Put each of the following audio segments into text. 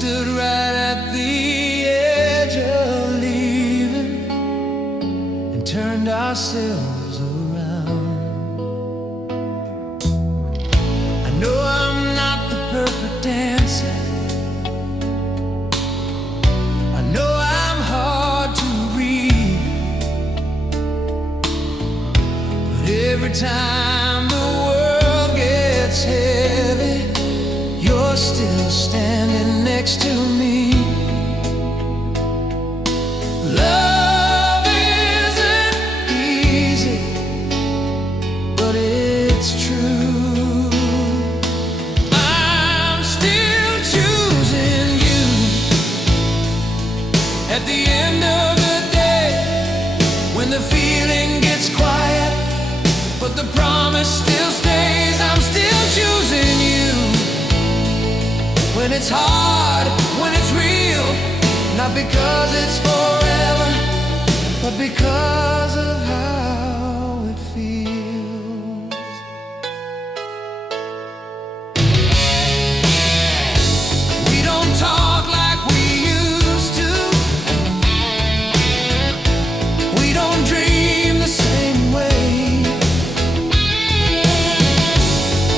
stood right at the edge of leaving and turned ourselves around. I know I'm not the perfect dancer, I know I'm hard to read, but every time the world gets heavy, you're still standing next to me. Love isn't easy, but it's true. I'm still choosing you. At the end of the day, when the feeling gets quiet, but the promise still stays, I'm still choosing you. When it's hard, when it's real, not because it's forever, but because of how it feels. We don't talk like we used to, we don't dream the same way,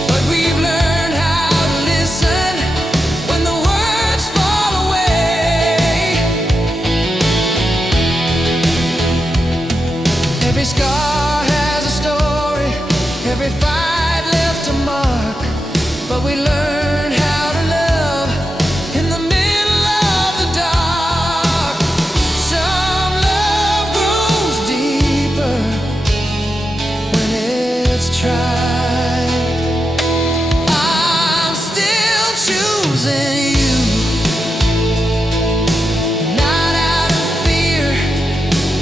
but we've learned how to listen when the words fall away. Every scar has a story, every fight left a mark, but we learn how to love in the middle of the dark. Some love grows deeper when it's tried. I'm still choosing you, not out of fear,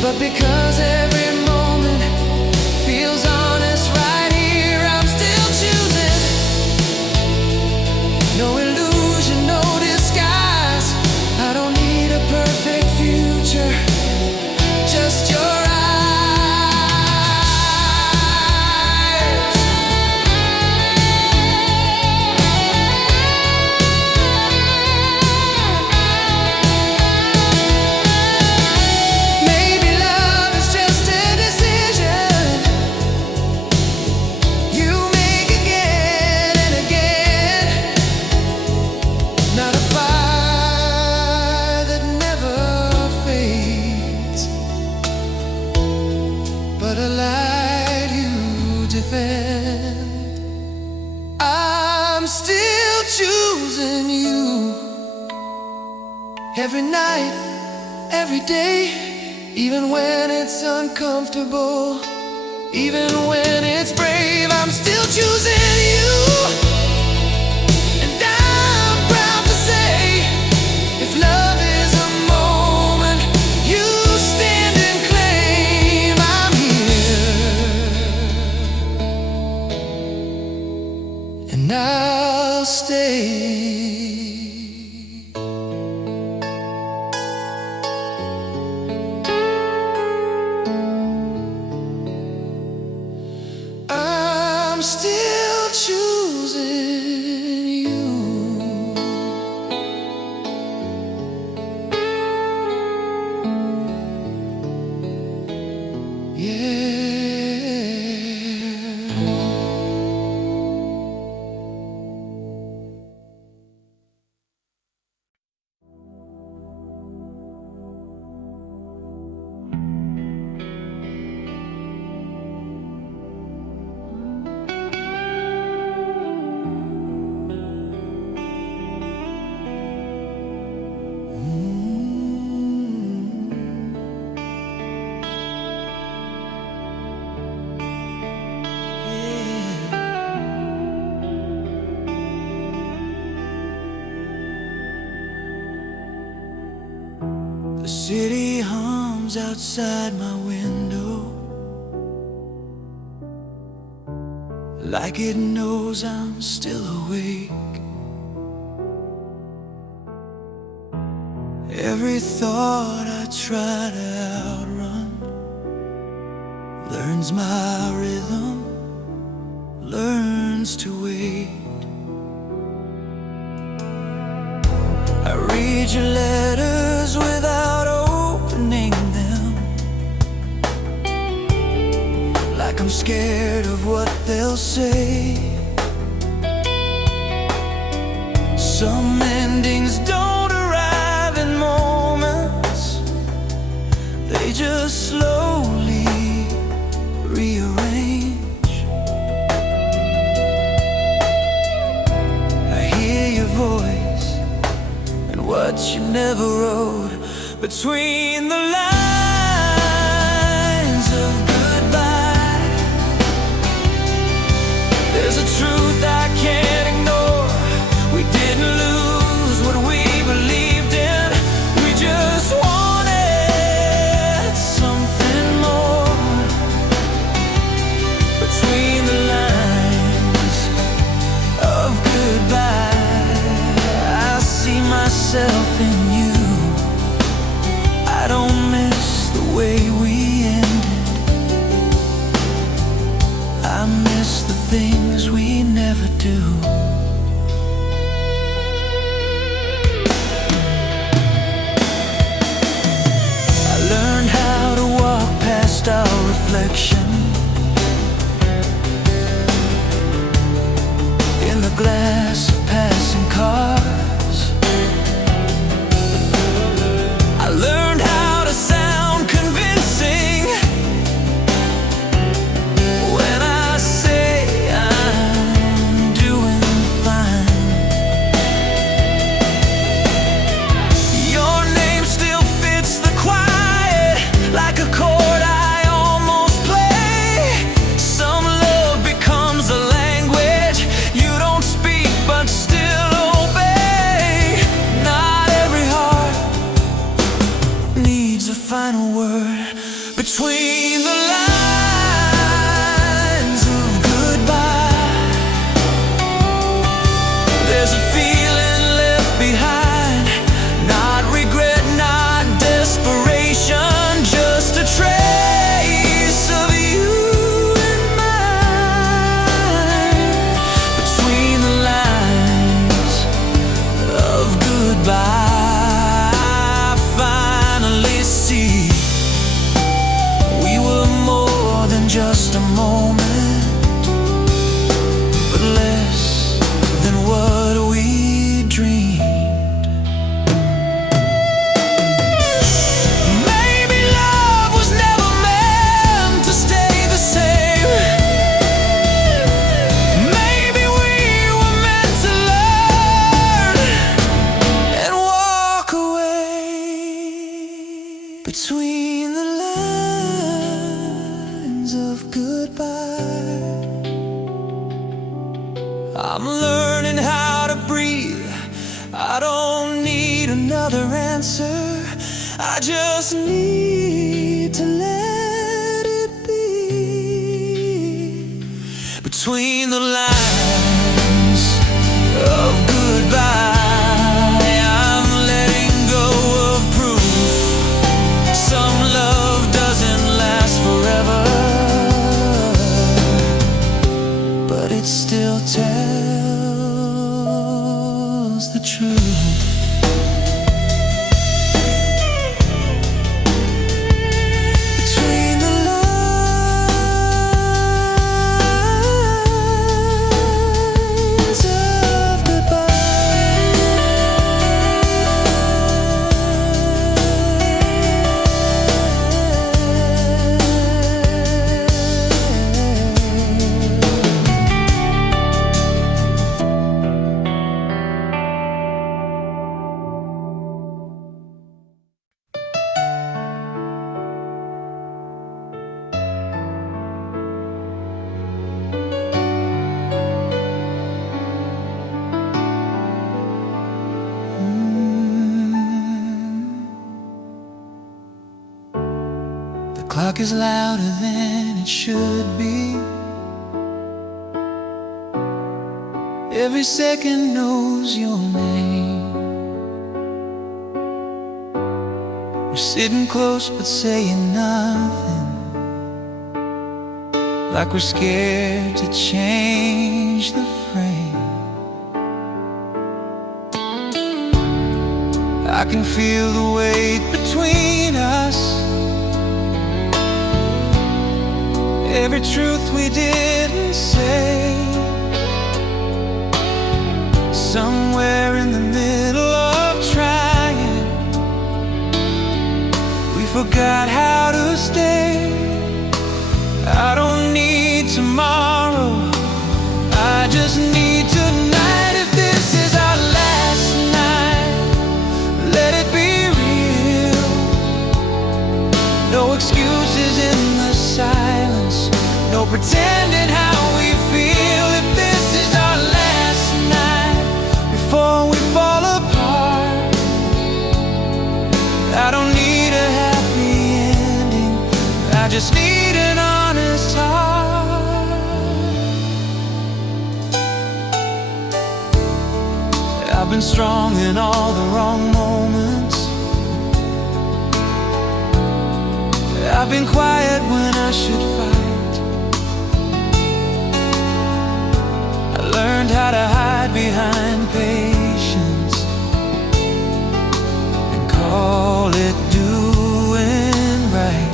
but because every moment feels honest right here. I'm still choosing, no illusion, no disguise. I don't need a perfect future, just your eyes. Maybe love is just a decision you make again and again, not a fire that never fades, but a light you defend. I'm still choosing you. Every night, every day, even when it's uncomfortable, even when it's brave, I'm still choosing you. And I'm proud to say, if love is a moment you stand and claim, I'm here, and I'll stay. I'm still choosing you. Yeah. The city hums outside my window, like it knows I'm still awake. Every thought I try to outrun learns my rhythm, learns to wait. I read your letters without opening them, like I'm scared of what they'll say. Some endings don't arrive in moments, they just slowly rearrange. I hear your voice and what you never wrote between the lines of goodbye. There's a truth I can't ignore. We didn't lose what we believed in. We just wanted something more. Between the lines of goodbye, I see myself in you. I don't miss the way we ended. I miss the things we never do. I learned how to walk past our reflection in the glass of passing cars. I learned how to sound convincing when I say I'm doing fine. Your name still fits the quiet like a chord I almost play. Some love becomes a language you don't speak but still obey. Not every heart needs a final word. Between the lines of goodbye, there's a feeling left behind. Not regret, not desperation, just a trace of you and mine. Between the lines of goodbye, I finally see we were more than just a moment, but less than what we dreamed. Maybe love was never meant to stay the same. Maybe we were meant to learn and walk away. Between the lines of goodbye, I'm learning how to breathe. I don't need another answer. I just need to let it be. Between the lines of goodbye, I'm letting go of proof. Some love doesn't last forever, but it still tells the truth. Between the lines of The clock is louder than it should be. Every second knows your name. We're sitting close but saying nothing, like we're scared to change the frame. I can feel the weight between us. Every truth we didn't say, somewhere in the middle of trying, we forgot how to stay. I don't need tomorrow, I just need tonight. If this is our last night, let it be real. No excuses in the silence, no pretending how we feel. If this is our last night before we fall apart, I don't need a happy ending, I just need an honest heart. I've been strong in all the wrong moments, I've been quiet when I should fight. I learned how to hide behind patience and call it doing right.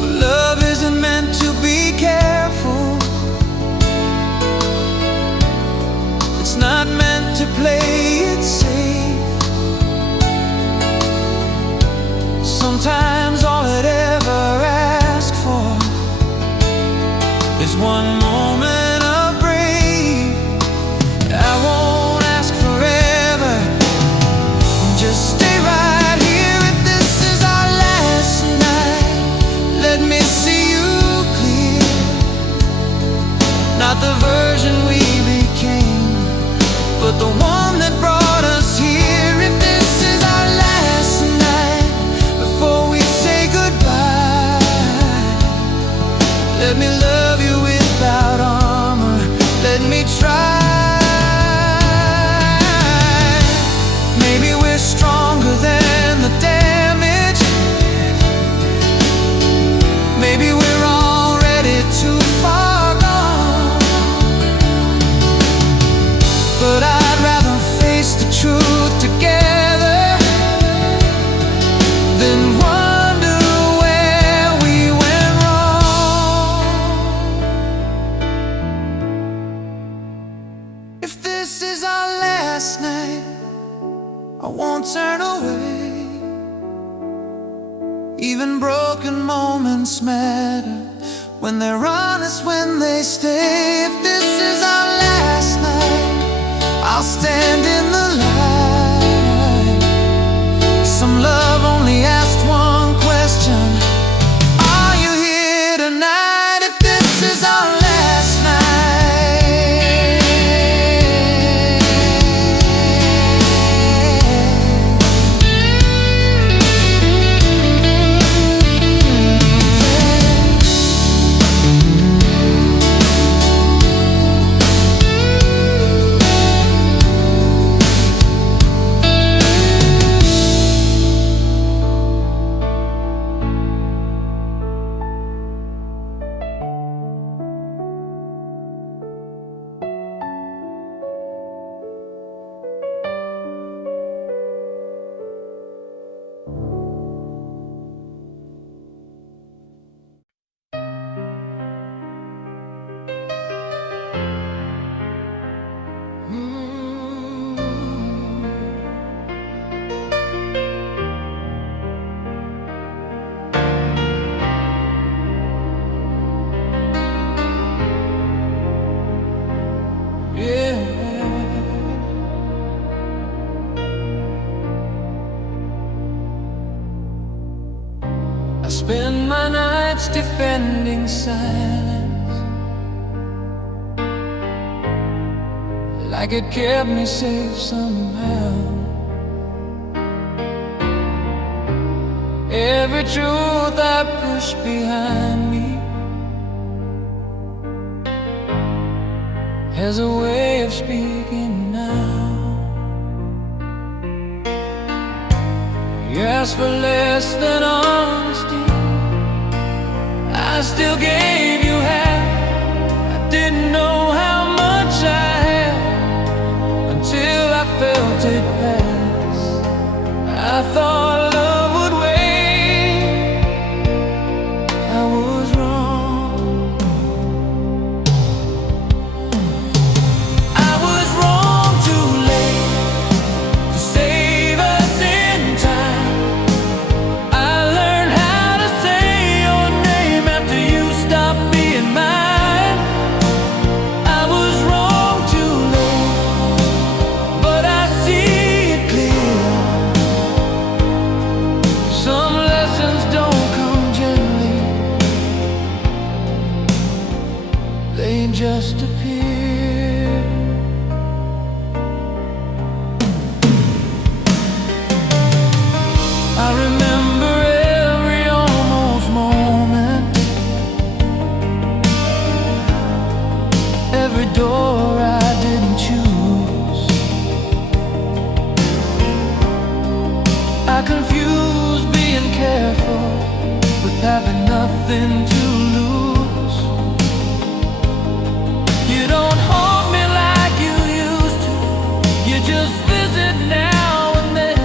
But love isn't meant to be careful, it's not meant to play it safe. Sometimes all it ever asks for is one moment of break. I won't ask forever, just stay right here. If this is our last night, let me see you clear. Not the version we became, but the one that brought us here. If this is our last night before we say goodbye, let me love you without armor, let me try. Maybe we're stronger than the damage, maybe we're already too far gone, but I'd rather face the truth together than wonder where we went wrong. If this is our last night, I won't turn away. Even broken moments matter when they're honest, when they stay. If this is our last night, I'll stand in the light. Some love only asked one question: are you here tonight? If this is our last night, I spend my nights defending silence, like it kept me safe somehow. Every truth I push behind me has a way of speaking now. You asked for less than honesty, I still gave you half. I didn't know how much I had rain just appeared. I remember every almost moment, every door I didn't choose. I confused being careful with having nothing to lose. You don't haunt me like you used to. You just visit now and then,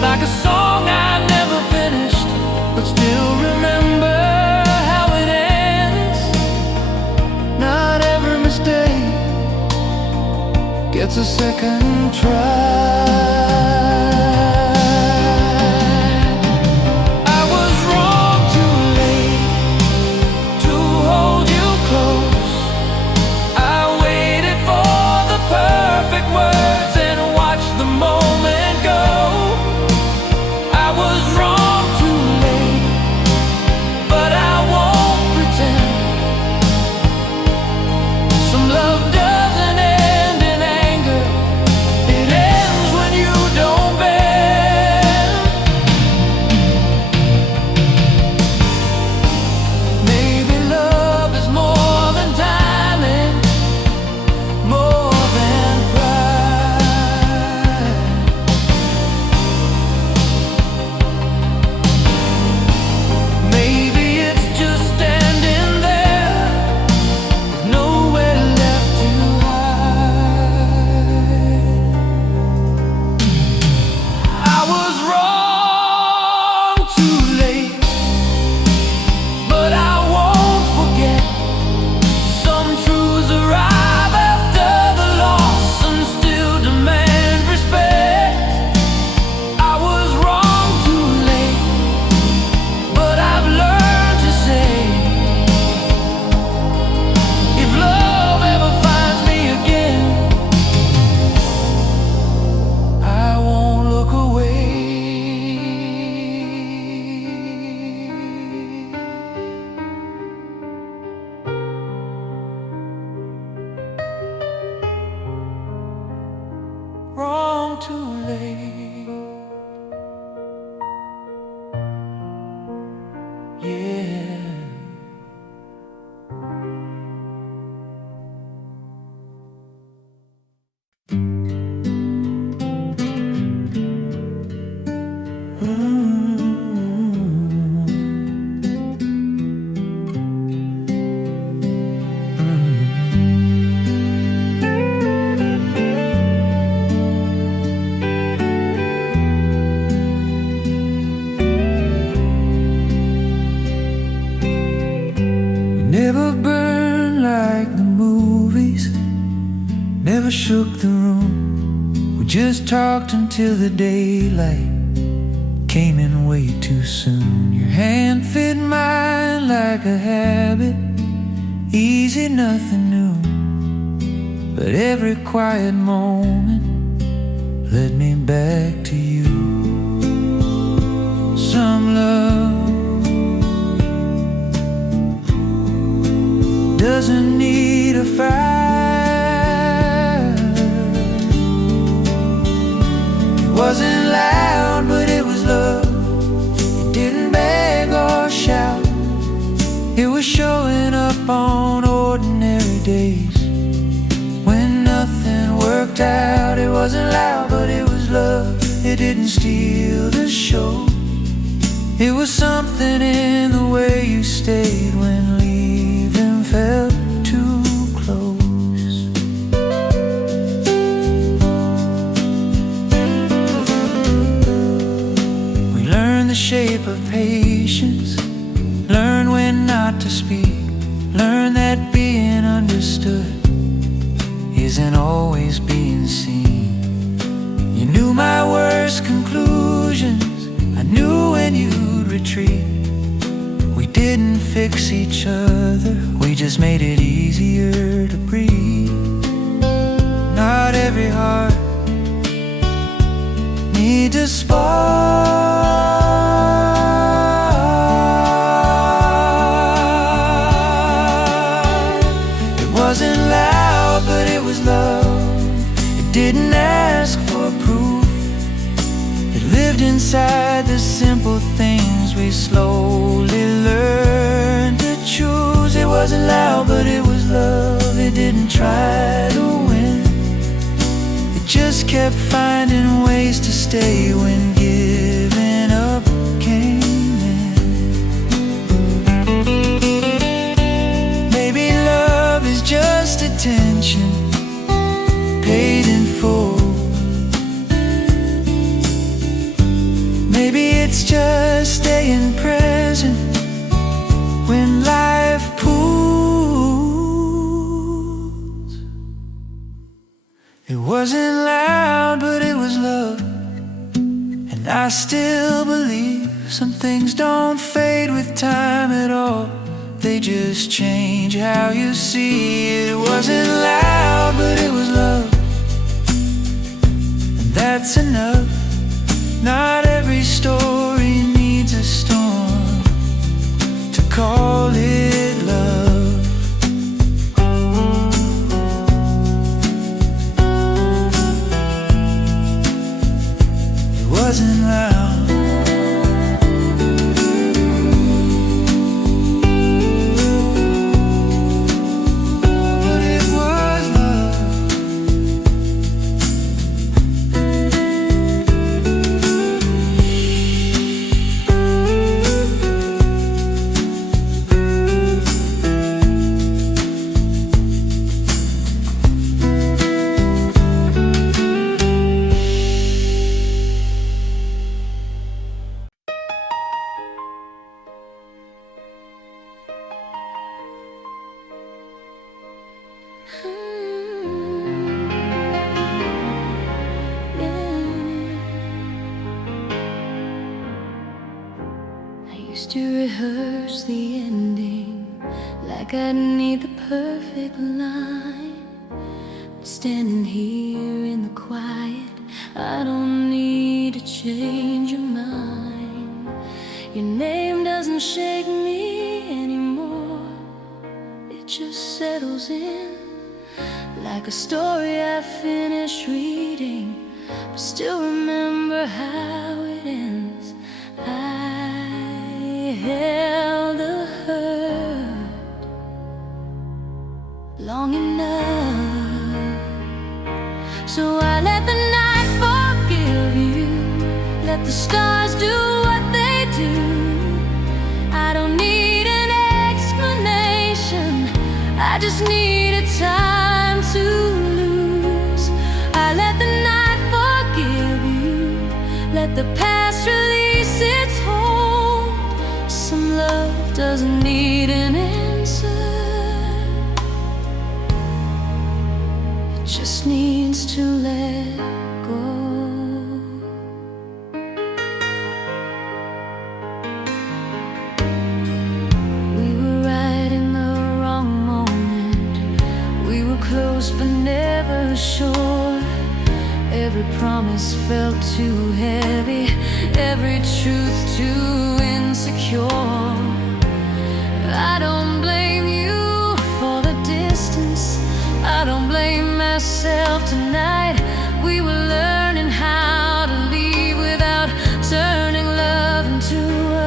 like a song I never finished, but still remember how it ends. Not every mistake gets a second try. Wrong too late, yeah. Never burned like the movies, never shook the room. We just talked until the daylight came in way too soon. Your hand fit mine like a habit, easy, nothing new. But every quiet moment led me back to you. Some love doesn't need a fire. It wasn't loud, but it was love. It didn't beg or shout. It was showing up on ordinary days when nothing worked out. It wasn't loud, but it was love. It didn't steal the show. It was something in the way you stayed when leaving felt too close. We learned the shape of patience, learn when not to speak, learn that being understood isn't always being seen. You knew my worst conclusions, I knew when you'd retreat. We didn't fix each other, we just made it easier to breathe. Not every heart needs a spark. wasn't loud, but it was love. It didn't ask for proof. It lived inside the simple things we slowly learned to choose. It wasn't loud, but it was love. It didn't try to win. It just kept finding ways to stay when giving up came in. Maybe love is just attention paid in full. Maybe it's just staying present when life pulls. It wasn't loud, but it was love. And I still believe some things don't fade with time at all. They just change how you see it. It wasn't loud, but it was love. And that's enough. Not every story needs a storm to call it love. It wasn't loud. To rehearse the ending like I need the perfect line. But standing here in the quiet, I don't need to change your mind. Your name doesn't shake me anymore. It just settles in like a story I finished reading, but still remember how it ends. I held the hurt long enough, so I let the night forgive you. Let the stars do what they do. I don't need an explanation, I just needed time to lose. I let the night forgive you. Let the past release its hold. Some love doesn't need an answer, it just needs to let go. We were right in the wrong moment. We were close but never sure. Every promise felt too heavy, every truth too insecure. I don't blame you for the distance, I don't blame myself tonight. We were learning how to leave without turning love into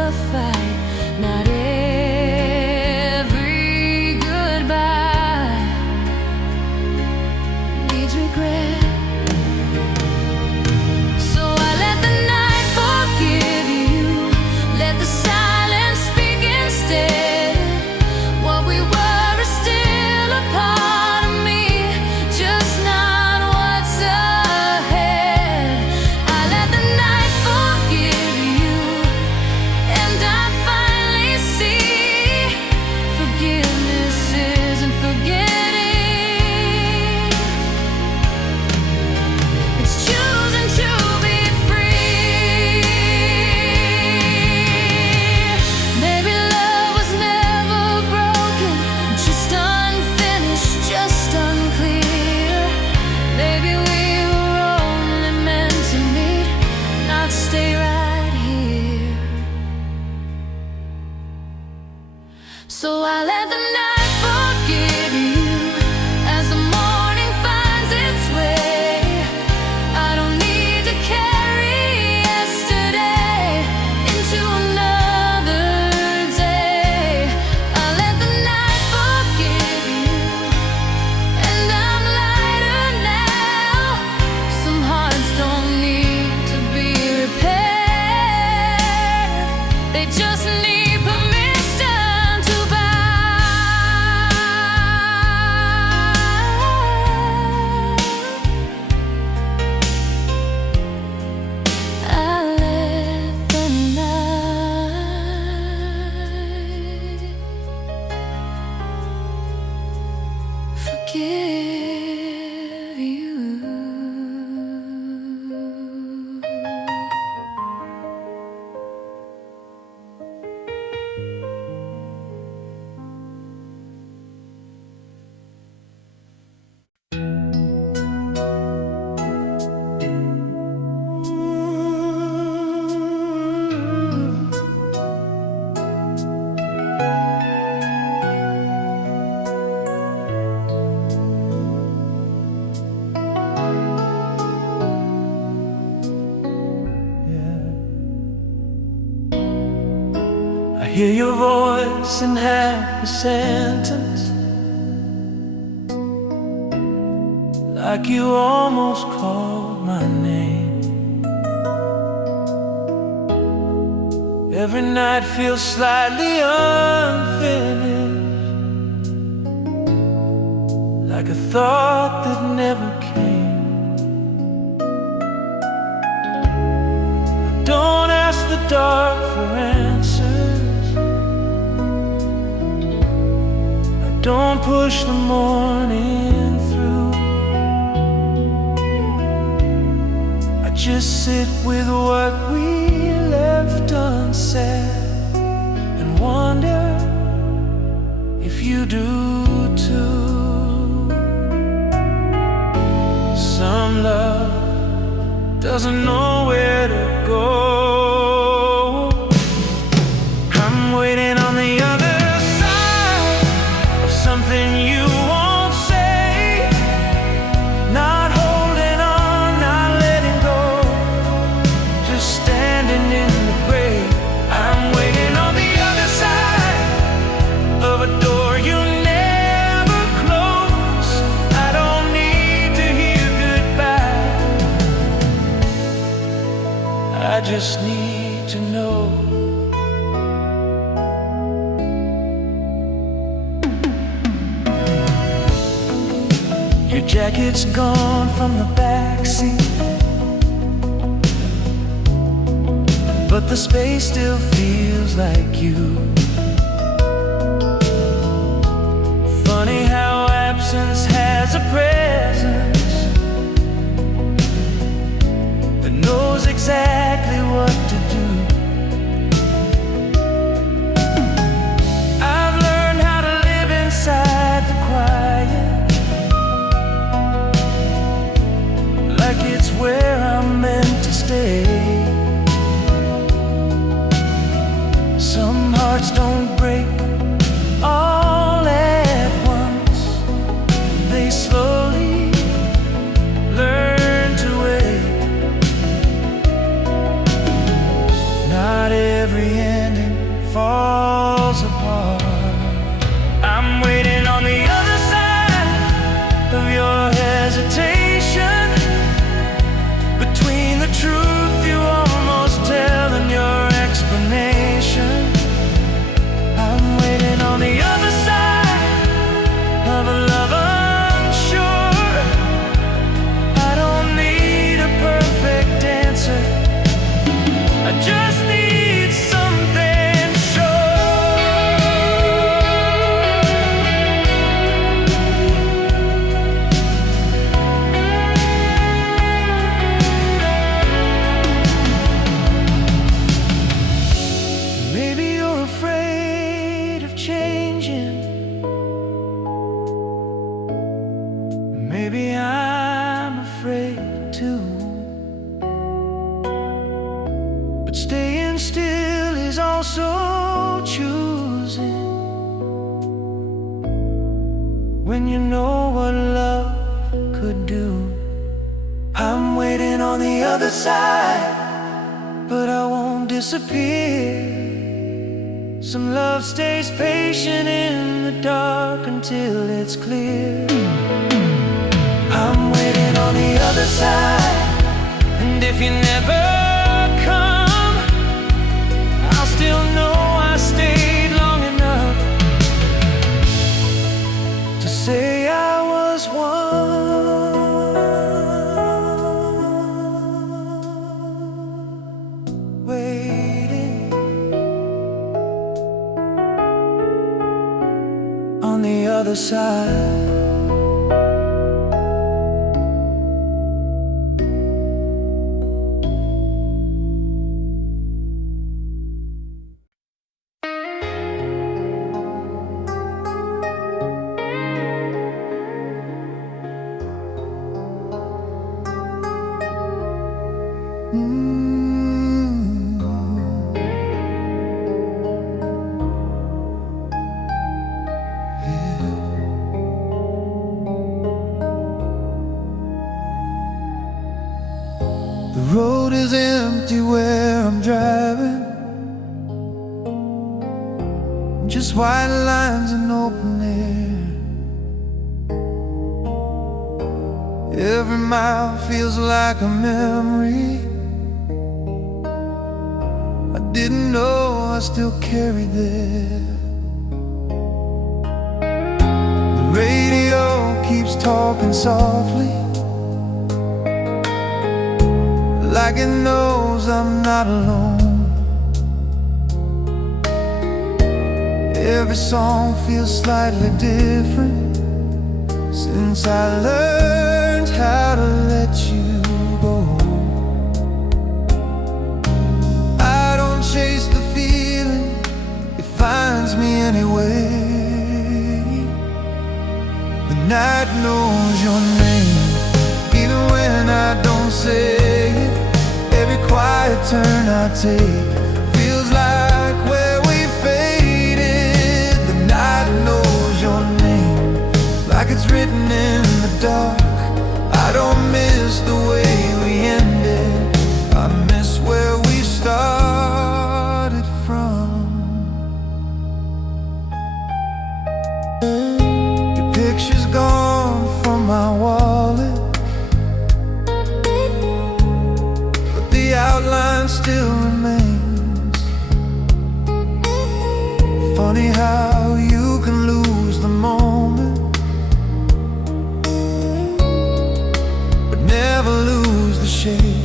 a fight. Not every goodbye needs regret. So I let the night forgive you. give you. I hear your voice in half a sentence, like you almost called my name. Every night feels slightly unfinished, like a thought that never came. Don't ask the dark for answers, don't push the morning through. I just sit with what we left unsaid and wonder if you do too. Some love doesn't know where to go. I'm waiting on the other something you won't say, not holding on, not letting go, just standing in the gray. I'm waiting on the other side of a door you never close. I don't need to hear goodbye, I just need to know. Your jacket's gone from the backseat, but the space still feels like you. Funny how absence has a presence that knows exactly what to do. I've learned how to live inside the quiet, like it's where I'm meant to stay. Some hearts don't break all at once, they slowly learn to wait. Not every ending falls apart. I'm waiting on the other side of your hesitation, between the truth you almost tell and your explanation. I'm waiting on the other side of a love unsure. I don't need a perfect answer, I just need something sure. Maybe you're afraid of changing, maybe I'm afraid too. But staying still is also choosing, when you know what love could do. I'm waiting on the other side, but I won't disappear. Some love stays patient in the dark until it's clear. I'm waiting on the other side, and if you never come, I'll still know I stayed long enough to say I was one, waiting on the other side. is empty where I'm driving, just white lines and open air. Every mile feels like a memory I didn't know I still carried there. The radio keeps talking softly, like it knows I'm not alone. Every song feels slightly different since I learned how to let you go. I don't chase the feeling, it finds me anyway. The night knows your name, even when I don't say it. Every quiet turn I take feels like where we faded. The night knows your name, like it's written in the dark. I don't miss the way we ended, I miss where we started from. Your picture's gone from my wallet, the outline still remains. Funny how you can lose the moment, but never lose the shape.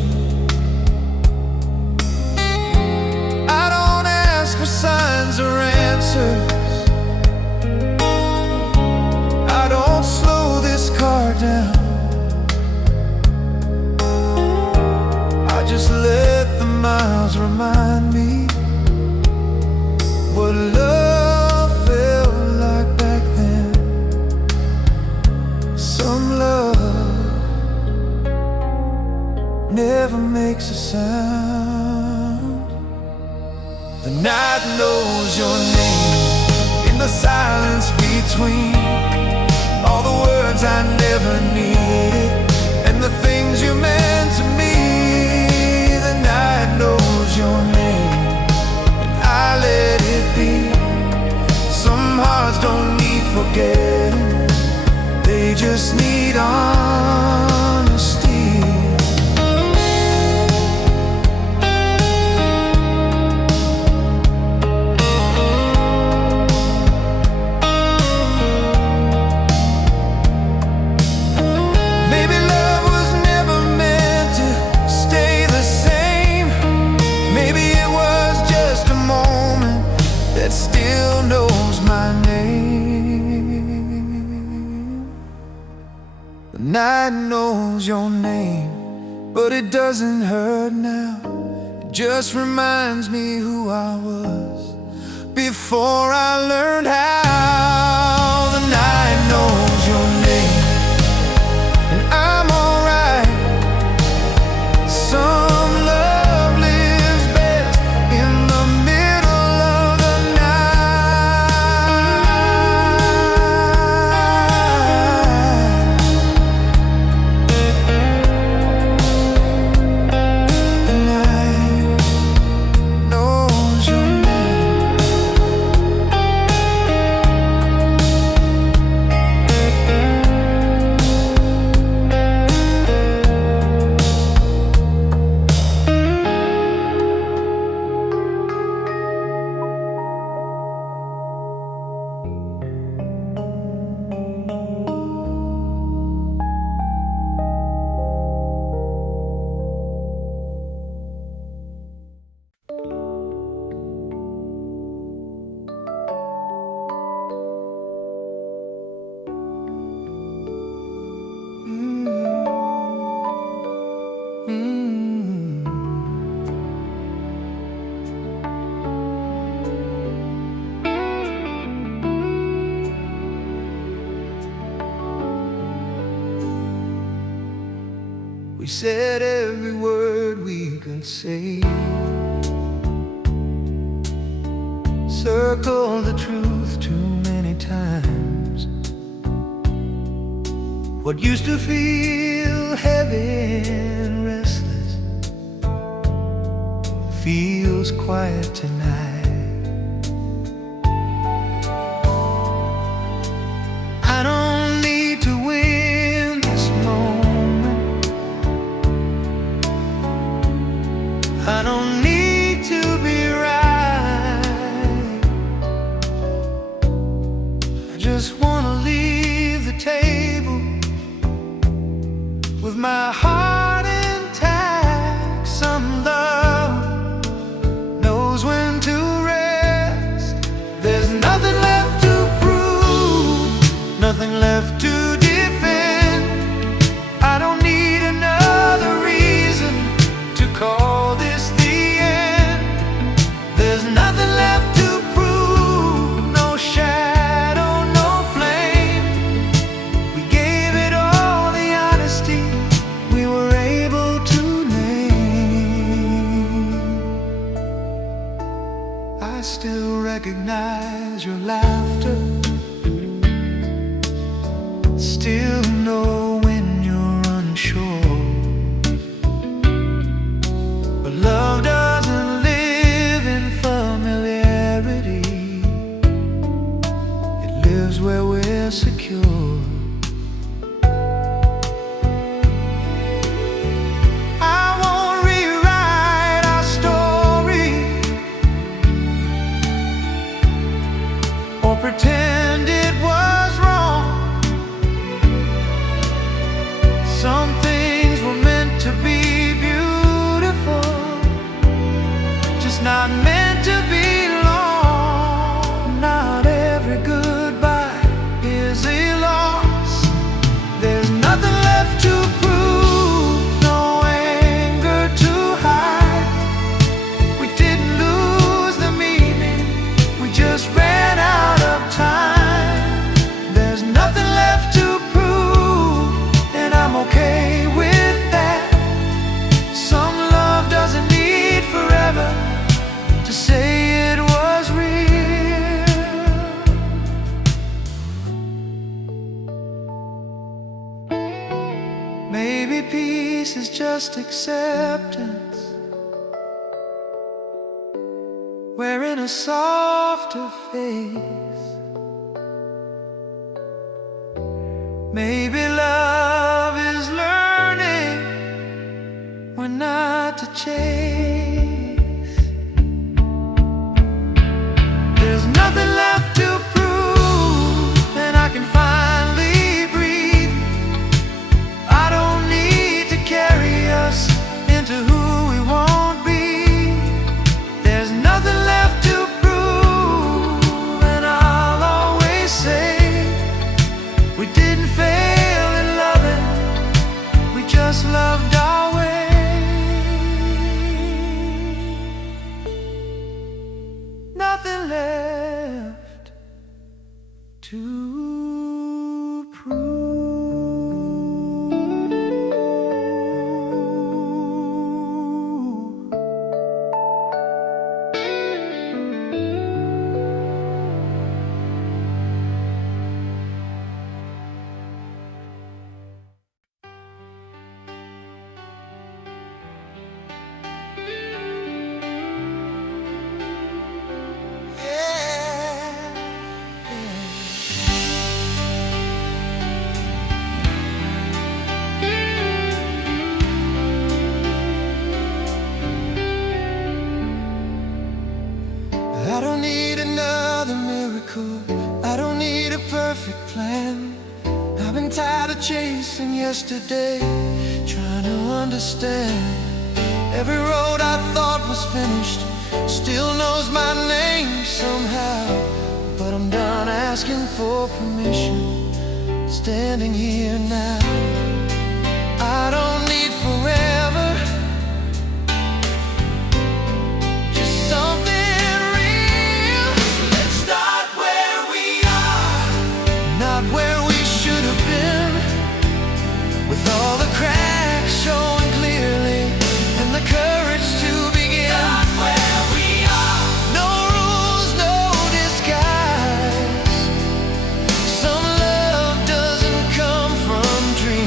I don't ask for signs or answers, I don't slow this car down. Just let the miles remind me what love felt like back then. Some love never makes a sound. The night knows your name in the silence between all the words I never needed and the things you meant to me. The night knows your name, and I let it be. Some hearts don't need forgetting, they just need honesty. Maybe love was never meant to stay the same. Maybe it was just a moment that still knows my name. The night knows your name, but it doesn't hurt now. It just reminds me who I was before I learned how. The night knows your name, and I'm alright. Some love lives best in the middle of the night. The night knows your name. We said every word we could say, circled the truth too many times. What used to feel heavy and restless feels quiet tonight. I don't need to win this moment. I don't need to be right. I just wanna leave the table with my heart intact. Some love knows when to rest. There's nothing left to prove, nothing left to defend. I don't need another reason to call this the end. There's nothing left to prove, no shadow, no flame. We gave it all the honesty we were able to name. I still recognize your laughter, still know when you're unsure. But love doesn't live in familiarity, it lives where we're secure. I won't rewrite our story or pretend it was wrong. Some things were meant to be beautiful, just not meant to be long. Not every goodbye is a loss. There's nothing left to prove, no anger to hide. We didn't lose the meaning, we just ran out of time. There's nothing left to prove, and I'm okay with that. Some love doesn't need forever to say it was real. Maybe peace is just acceptance, wearing a softer face. Maybe love is learning when not to chase. There's nothing left to prove, and I can finally breathe. I don't need to carry us into who we won't be. There's nothing left to prove, and I'll always say we didn't fail in loving, we just loved our way. Nothing left to prove. I don't need another miracle, I don't need a perfect plan. I've been tired of chasing yesterday, trying to understand. Every road I thought was finished still knows my name somehow. But I'm done asking for permission, standing here now. I don't need forever, just something real. Let's start where we are, not where we should have been, with all the cracks showing clearly and the courage to begin. Not where we are, no rules, no disguise. Some love doesn't come from dreams.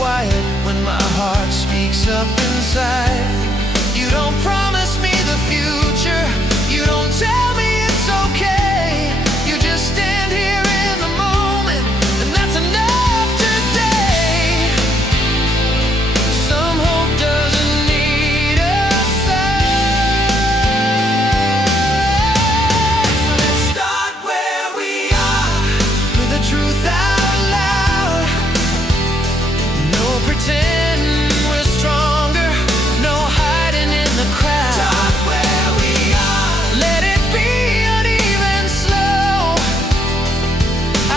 quiet when my heart speaks up inside. You don't promise me the future, you don't tell me it's okay. You just stand here in the moment, and that's enough today. Some hope doesn't need a sign. So let's start where we are, with the truth out loud. No pretend we're stronger, no hiding in the crowd. Start where we are, let it be uneven, slow.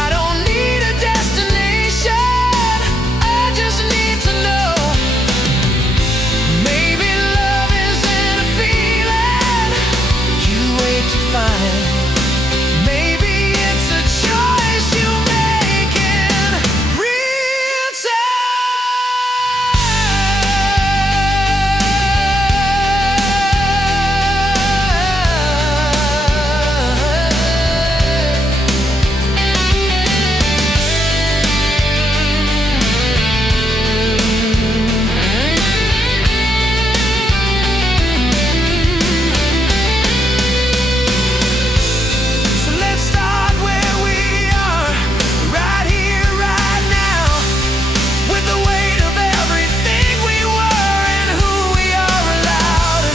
I don't need a destination, I just need to know. Maybe love isn't a feeling you wait to find. Maybe it's a choice you make in real So let's start where we are, right here, right now, with the weight of everything we were and who we are allowed.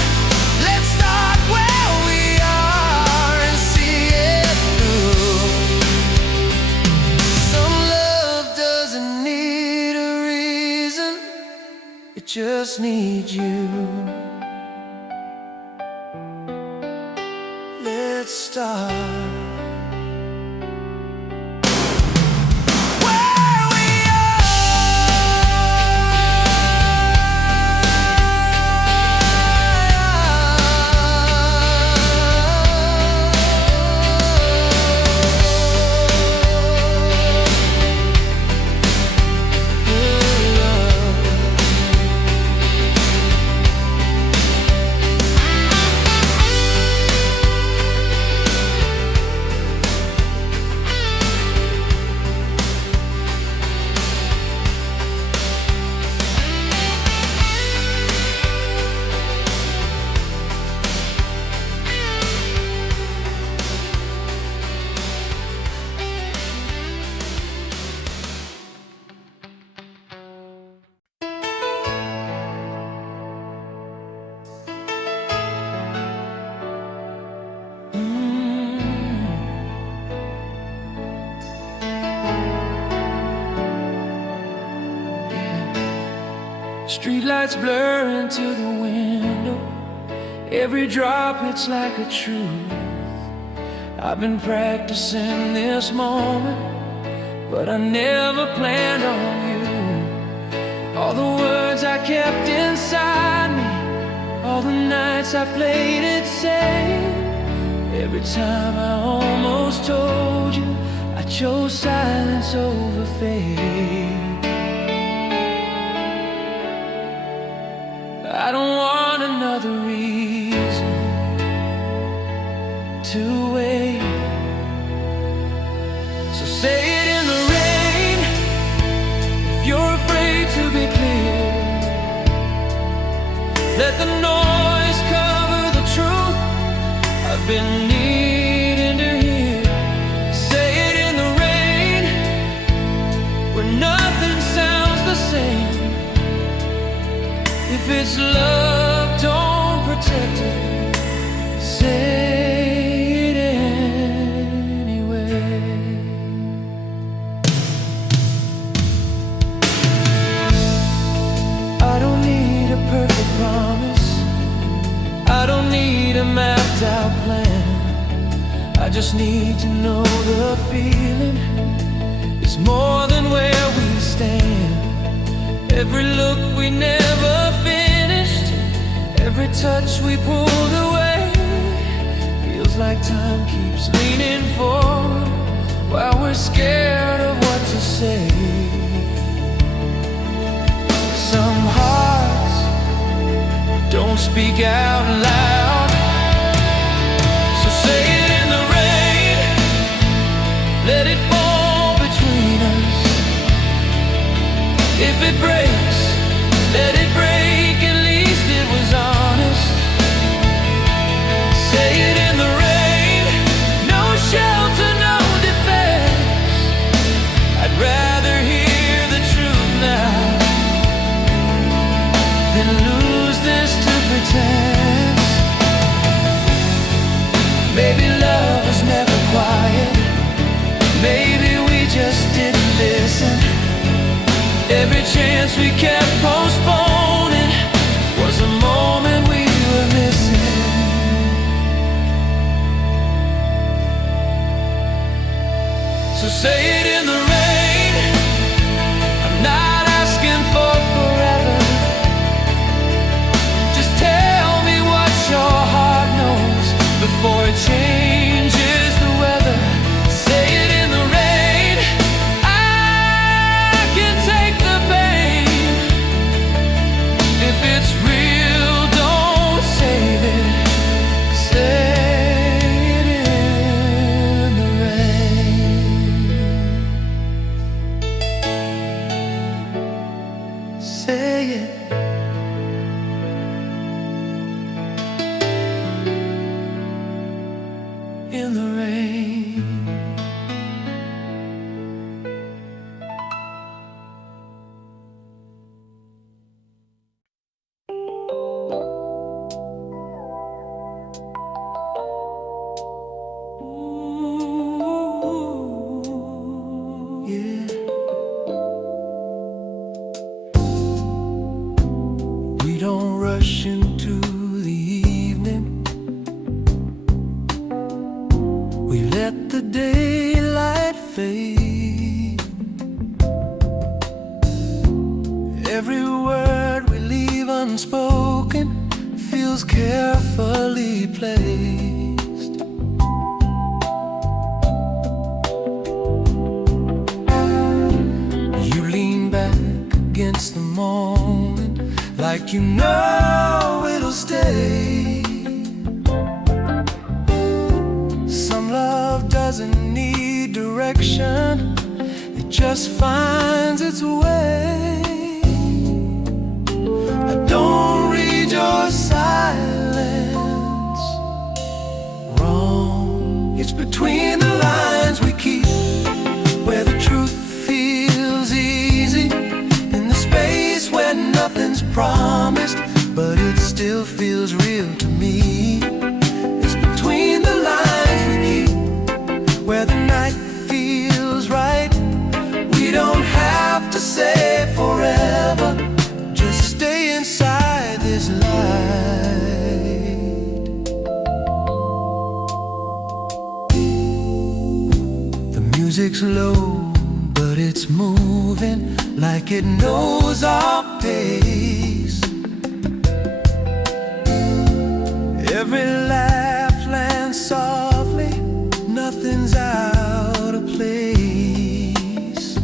Let's start where we are and see it through. Some love doesn't need a reason, it just needs you. Let's start where we Streetlights blur into the window. Every drop hits like a truth. I've been practicing this moment, but I never planned on you. All the words I kept inside me, all the nights I played it safe. Every time I almost told you, I chose silence over faith. I don't want another reason to wait. So say it in the rain, if you're afraid to be clear. Let the noise cover the truth I've been needing to hear. Say it in the rain, where nothing sounds the same. If it's love, don't protect it, say it anyway. I don't need a perfect promise, I don't need a mapped out plan. I just need to know the feeling is more than where we stand. Every look we never finished, every touch we pulled away, feels like time keeps leaning forward while we're scared of what to say. Some hearts don't speak out loud, so say it in the rain, let it fall between us. If it breaks, let it break, at least it was honest. Say it in the rain, no shelter, no defense. I'd rather hear the truth now than lose this to pretense. Maybe love was never quiet. Maybe we just didn't listen. Every chance we kept postponing was a moment we were missing. So say it in the rain, I'm not asking for forever. Just tell me what your heart knows before it changes the weather. Say it in the rain, I can take the pain. If it's real, don't save it. Say it in the rain. Say it. In the rain. Ooh, yeah. We don't rush into the evening. We let the daylight fade. Every word we leave unspoken feels carefully placed. You lean back against the moment like you know it'll stay. Some love doesn't need direction, it just finds its way. I don't read your silence wrong. It's between the lines we keep, where the truth feels easy, in the space where nothing's promised, but it still feels real to me. It's between the lines we keep, where the night feels right. We don't have to say forever, just stay inside this light. The music's low, but it's moving like it knows our pace. Every laugh lands softly, nothing's out of place.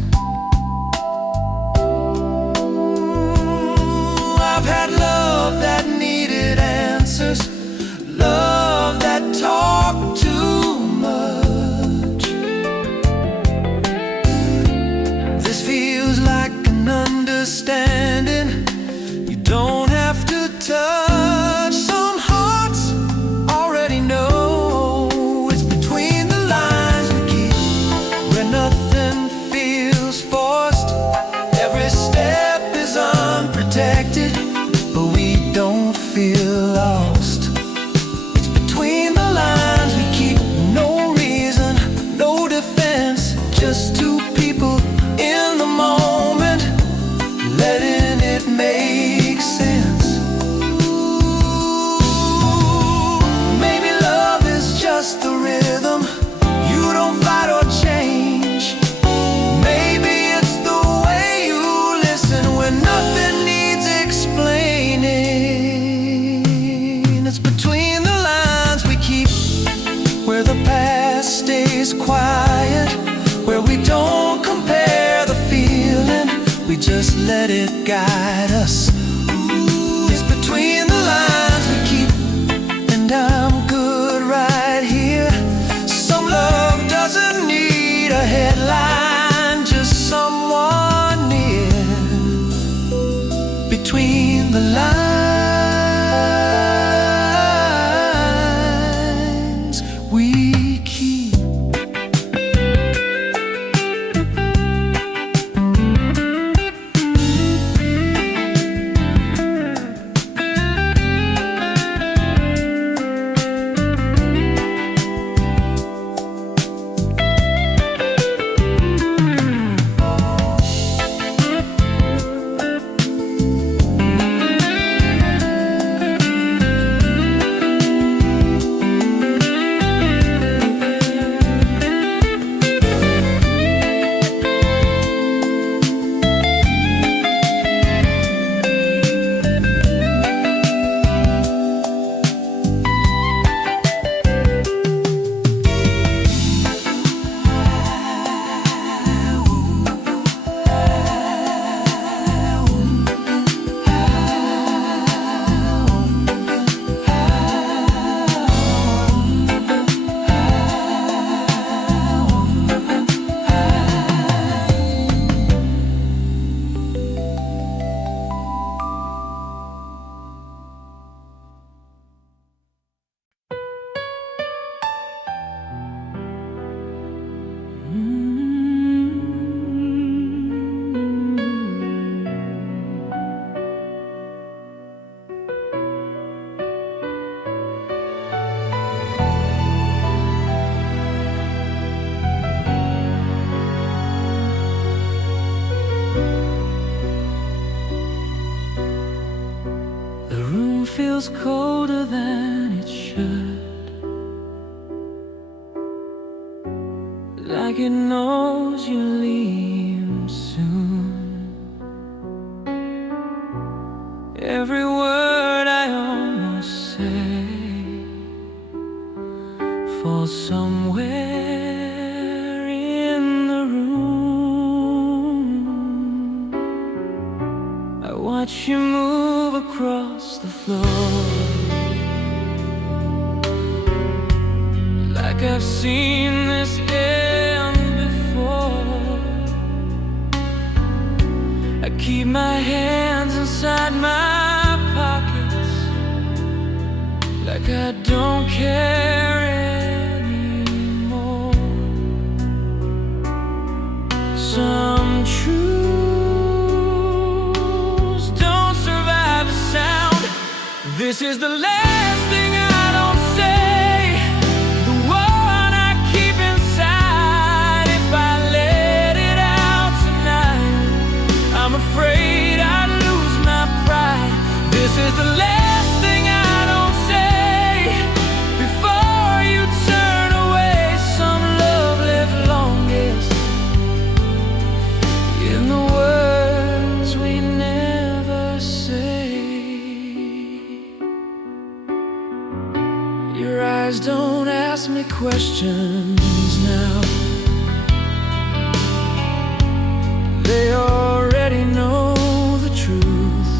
I've had love that needed answers, love that talked too much. This feels like an understanding you don't have to touch. Some hearts already know. It's between the lines we keep, where nothing feels forced. Every step is unprotected, but we don't feel lost. It's between the lines we keep, no reason, no defense, just two people in the moment, letting it make sense. Maybe love is just the rhythm you don't fight or change. Maybe it's the way you listen when nothing needs explaining. It's between the lines we keep, where the past stays quiet, where we don't compare the feeling, we just let it guide us. It's between the lines we keep, and I'm good right here. Some love doesn't need a headline, just someone near. feels colder than it should, like it knows you're leaving soon. Every word I almost say falls somewhere in the room. I watch you move across the floor, like I've seen this end before. I keep my hands inside my pockets, like I don't care anymore. Some truths don't survive the sound. This is the last thing I don't say, the one I keep inside. If I let it out tonight, I'm afraid I'd lose my pride. This is the last thing I don't say before you turn away. Some love lives longest in the words we never say. Your eyes don't ask me questions now, they already know the truth.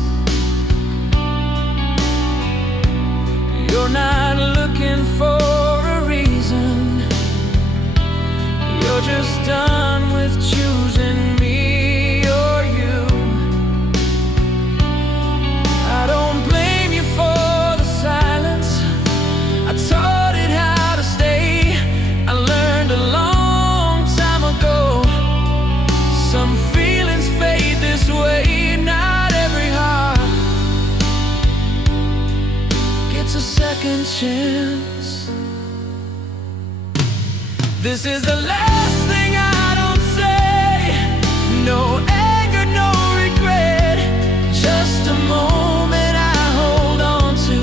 You're not looking for a reason, you're just done with choosing me or you. I don't blame you for the silence, I taught it how to stay. I learned a long time ago, some feelings fade this way. Not every heart gets a second chance. This is the last thing I don't say. No anger, no regret, just a moment I hold on to.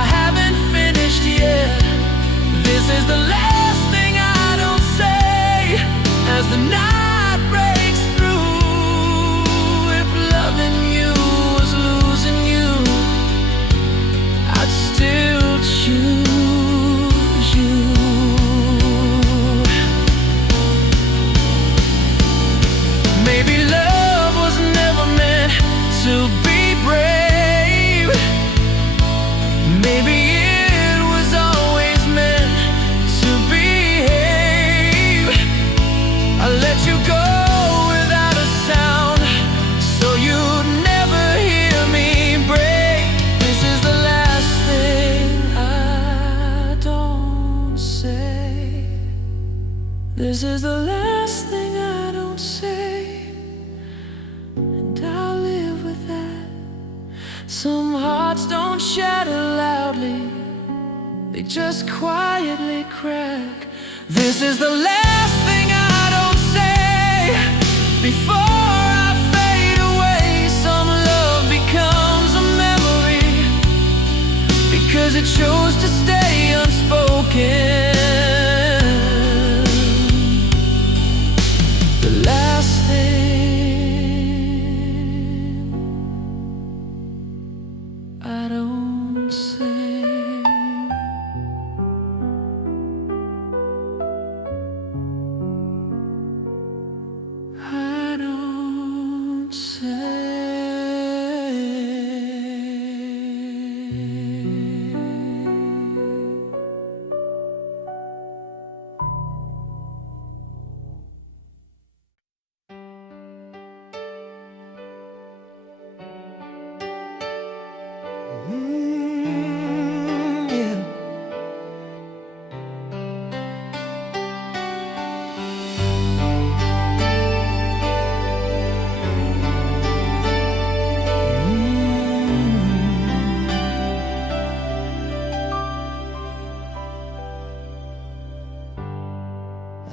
I haven't finished yet. This is the last thing I don't say as the night breaks through. If loving you was losing you, I'd still choose you. Maybe love was never meant to be brave. Maybe it was always meant to behave. I let you go without a sound, so you'd never hear me break. This is the last thing I don't say. This is the last thing I don't say, and I'll live with that. Some hearts don't shatter loudly, they just quietly crack. This is the last thing I don't say before I fade away. Some love becomes a memory because it chose to stay unspoken. The last thing I don't say. I don't say. Yeah.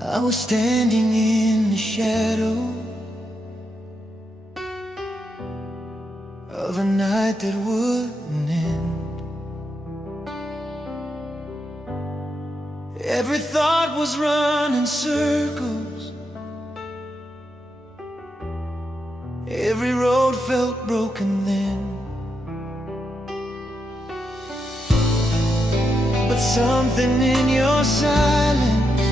I was standing in the shadow of a night that wouldn't end. was running circles. Every road felt broken then, but something in your silence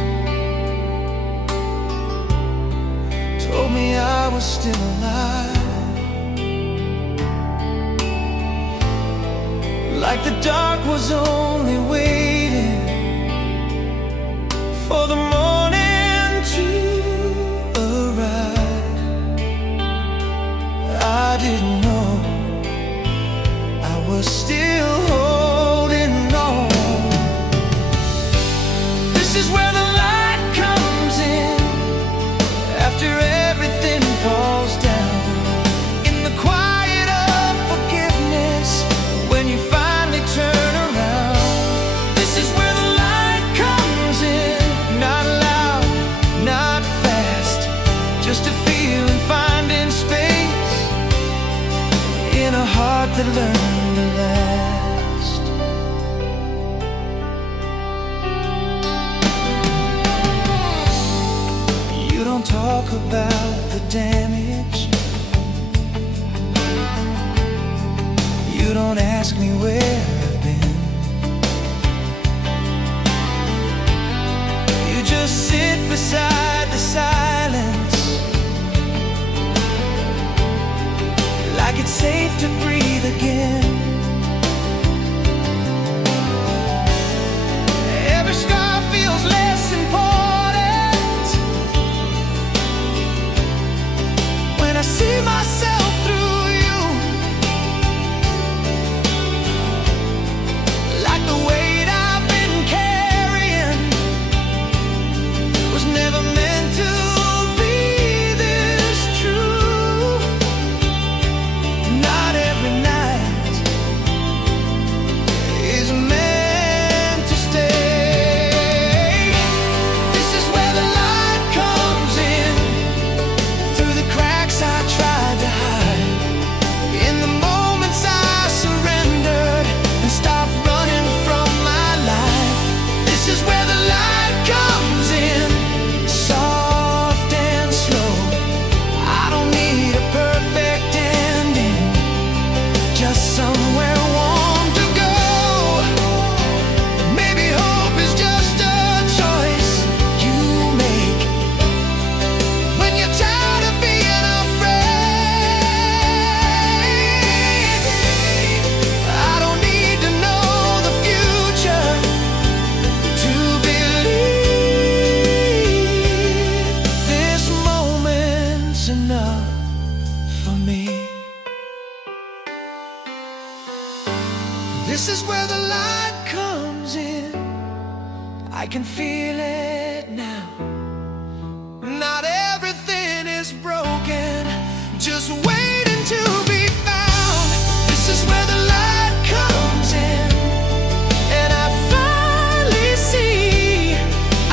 told me I was still alive. Like the dark was only waiting for the morning to arrive. I didn't know I was still holding on. This is where the light comes in, after everything falls down. In the quiet of forgiveness, when you finally turn around. This is where the light comes in, not loud, not fast, just a feeling finding space in a heart that learned to last. You don't talk about the damage, you don't ask me where I've been. You just sit beside the silence, like it's safe to breathe again. Every scar feels less important when I see myself through you. Like the weight I've been carrying was never meant to be this true. Not every night is meant to stay. This is where the light comes in, through the cracks I tried to hide, in the moments I surrendered and stopped running from my life. This is where the light comes in, soft and slow. I don't need a perfect ending, just somewhere warm to go. Maybe hope is just a choice you make when you're tired of being afraid. I don't need to know the future to believe this moment's enough for me. This is where the light comes in, I can feel it now. Not everything is broken, just waiting to be found. This is where the light comes in, and I finally see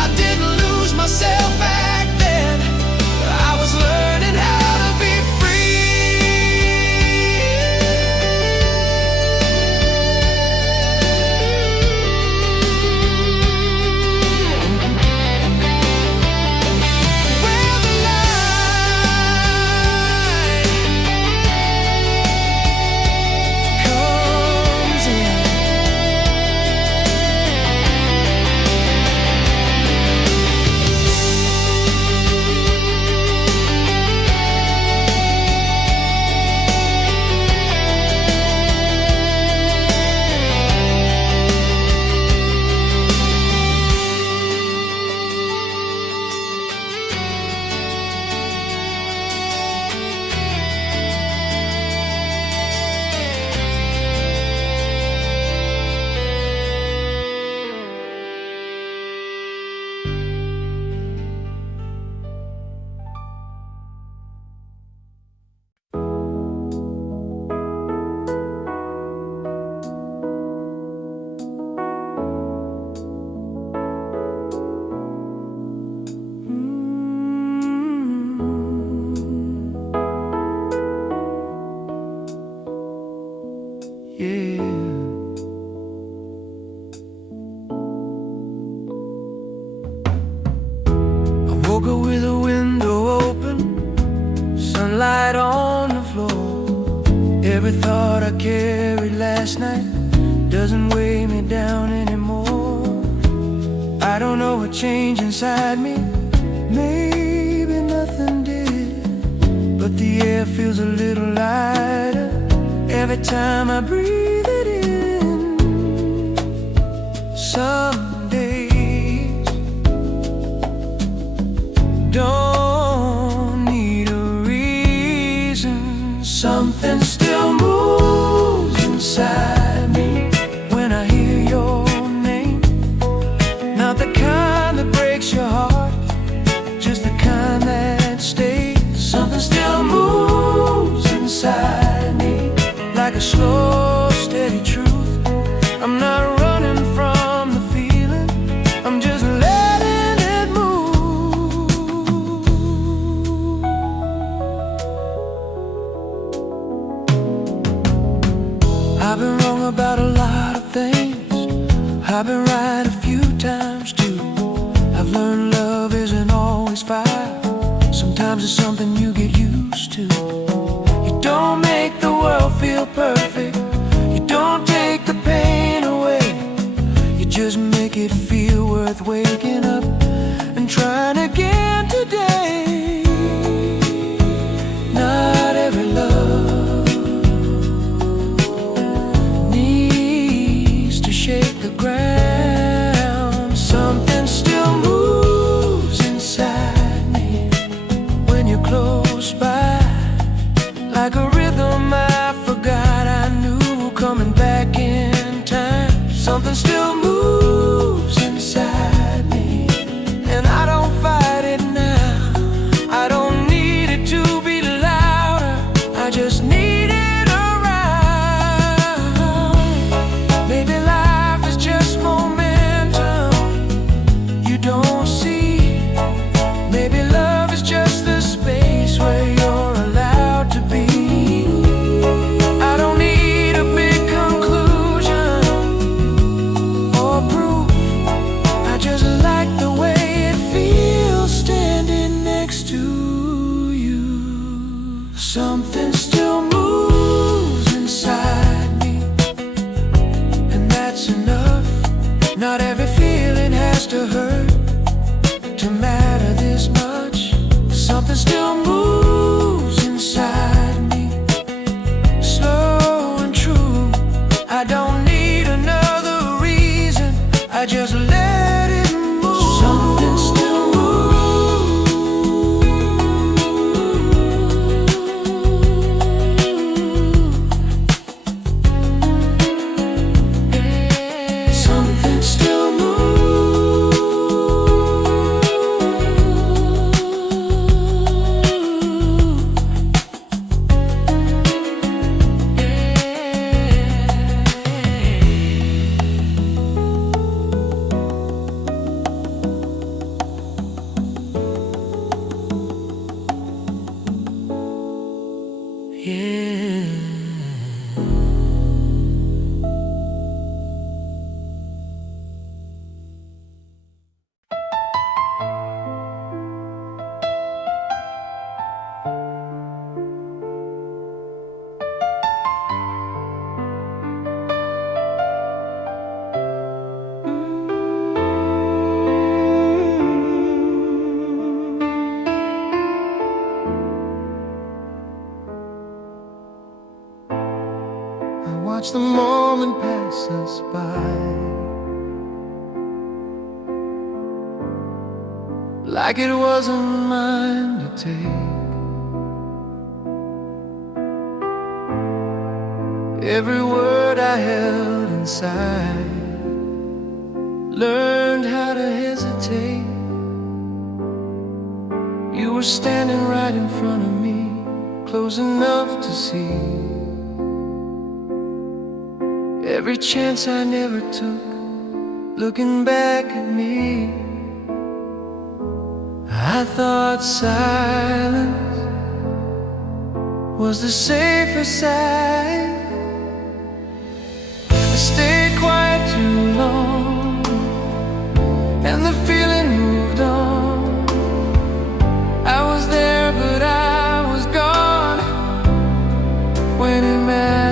I didn't lose myself back then. I was learning how to be where the light Every thought I carried last night doesn't weigh me down anymore. I don't know what changed inside me. Maybe nothing did, but the air feels a little lighter every time I breathe it in. Some days don't need a reason. Something still moves inside me when I hear your name. Not the kind that breaks your heart, just the kind that stays. Something still moves inside me, like a slow, steady truth. I'm not running from the feeling, I'm just letting it move. I've been wrong about a lot of things, I've been right a few times too. I've learned love isn't always fire, sometimes it's something you get used to. You don't make the world feel perfect, you don't take the pain away, you just make it feel worth waking up and trying again today. Not every love needs to shake the ground. Something still moves inside me when you're close by, like a rhythm I forgot I knew, coming back in time. Something still moves inside me, and I don't fight it now. I don't need it to be louder, I just need it around. Maybe life is just momentum you don't see. Maybe love is just the space where you're allowed to be. I don't need a big conclusion or proof, I just like the way it feels standing next to you. Something still moves inside me, and that's enough. Not every feeling has to hurt to matter this much. Something still moves inside me, slow and true. I don't need another reason, I just let it move. Something still moves. Something still moves. Yeah. Watch the moment pass us by, like it wasn't mine to take. Every word I held inside, learned how to hesitate. You were standing right in front of me, close enough to see. Every chance I never took, looking back at me. I thought silence was the safer side. I stayed quiet too long, and the feeling moved on. I was there, but I was gone when it mattered.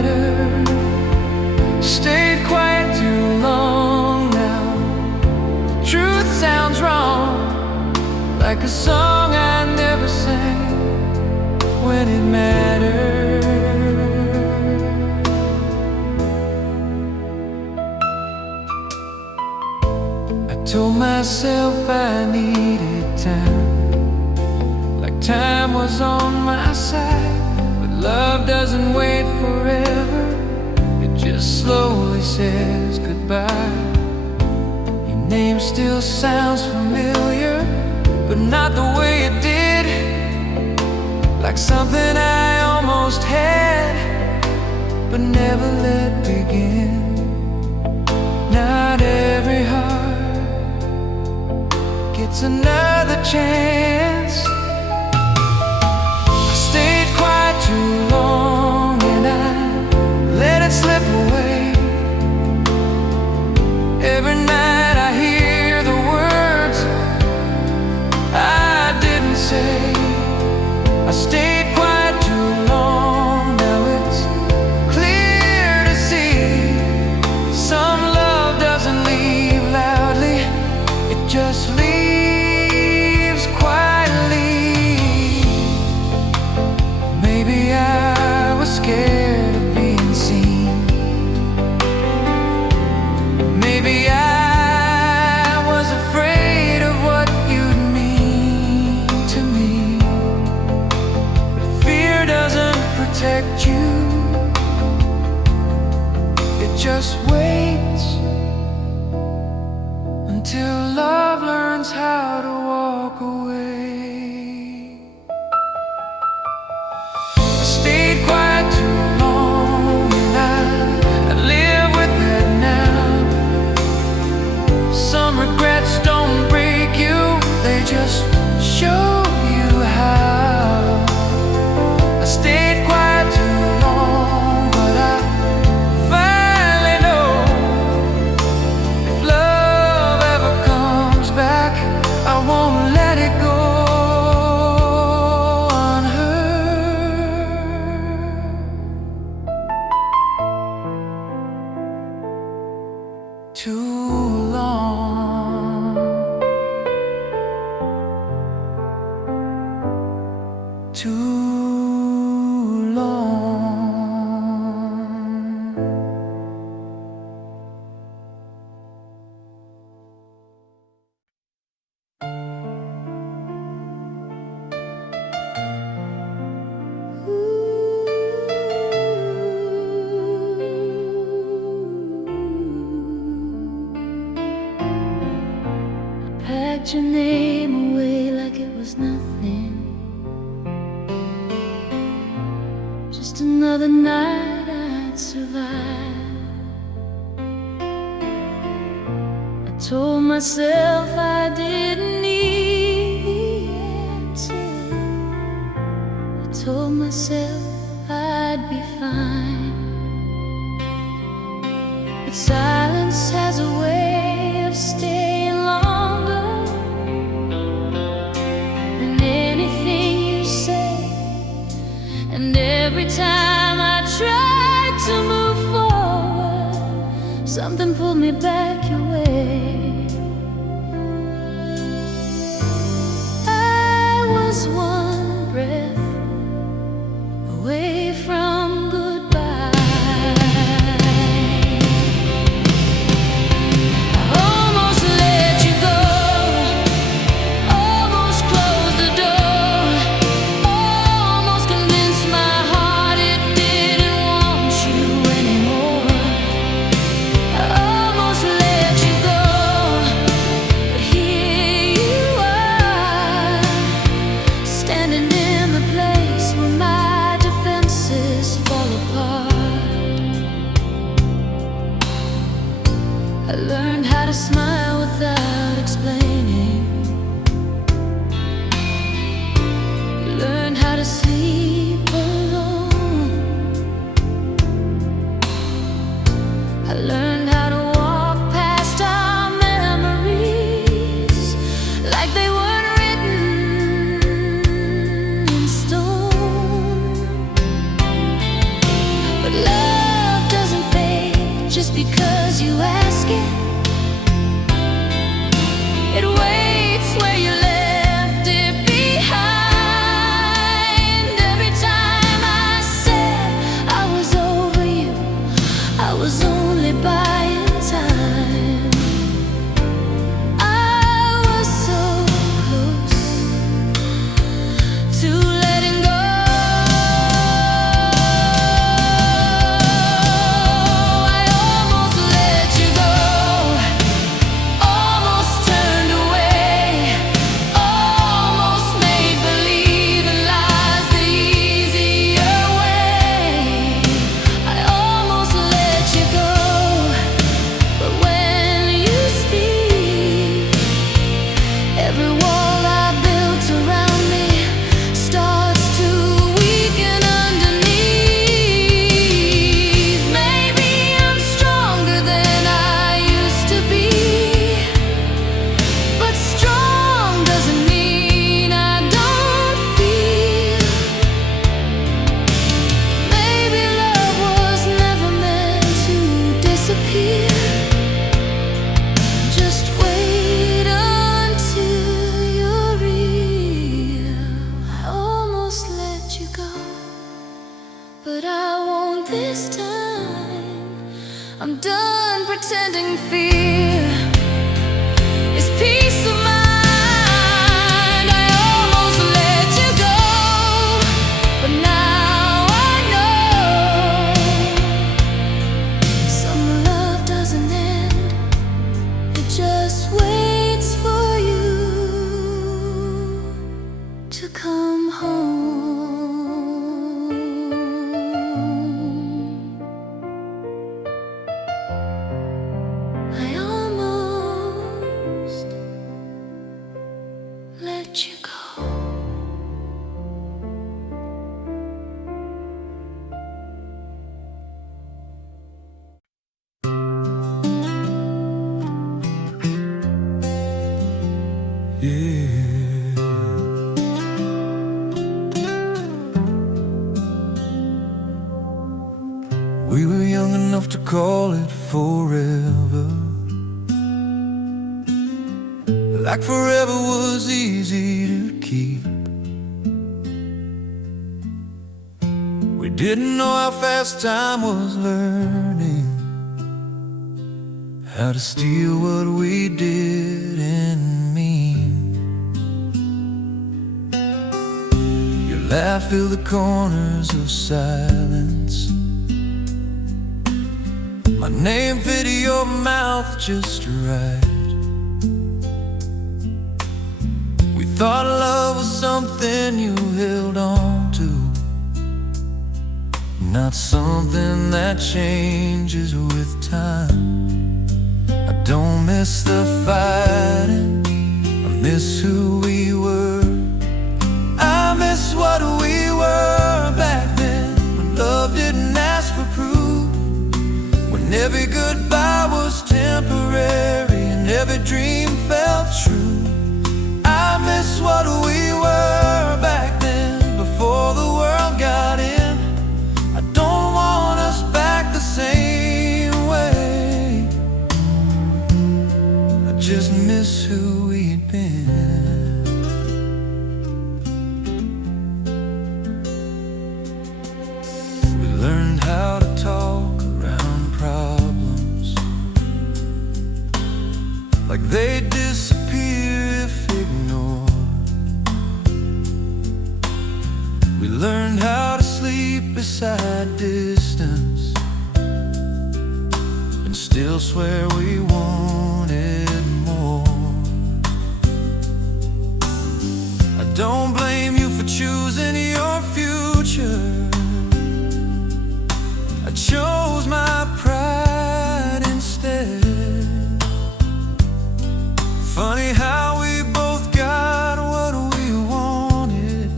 it matter. I told myself I needed time, like time was on my side. But love doesn't wait forever, it just slowly says goodbye. Your name still sounds familiar, but not the way it did. Like something I almost had, but never let begin. Not every heart gets another chance. I stayed quiet too long and I let it slip away. Every night I hear the words I didn't say. I stayed quiet too long, now it's clear to see. Some love doesn't leave loudly, it just leaves quietly. Maybe I was scared of being seen. Maybe I was afraid of what you'd mean to me. Doesn't protect you, it just waits until love learns how to walk away. I stayed quiet too long and I live with that now. Some regrets don't break you, they just show you how. I stayed quiet too long, but I finally know if love ever comes back, I won't let it go unheard. Too long, too your name away like it was nothing. Just another night I'd survive. I told myself I didn't need the answer. I told myself I'd be fine. But silence has a way of staying longer than anything you say. And every time I tried to move forward, something pulled me back your way. I was one breath away from goodbye. I almost let you go, almost closed the door, almost convinced my heart it didn't want you anymore. I almost let you go, but here you are, standing in the place where my defenses fall apart. I learned how to smile without explaining, learned how to sleep alone. I learned how to walk past our memories like they weren't written in stone. But love doesn't fade just because you ask it. It waits where you left it behind. Every I'm done pretending fear is peace of mind. I almost let you go, but now I know some love doesn't end, it just waits for you to come home. I almost let you go. Yeah. We were young enough to call it forever, like forever was easy to keep. We didn't know how fast time was learning how to steal what we didn't mean. Your laugh filled the corners of silence. My name fit your mouth just right. We thought love was something you held on to, not something that changes with time. I don't miss the fighting, I miss who we were. I miss what we were back then, when love didn't ask for proof, when every goodbye was temporary and every dream felt true. I miss what we were back then, before the world got in. I don't want us back the same way. I just miss who we'd been. We learned how to talk around problems, like they disappear if ignored. We learned how to sleep beside distance and still swear we wanted more. I don't blame you for choosing your future. I chose my pride instead. Funny how we both got what we wanted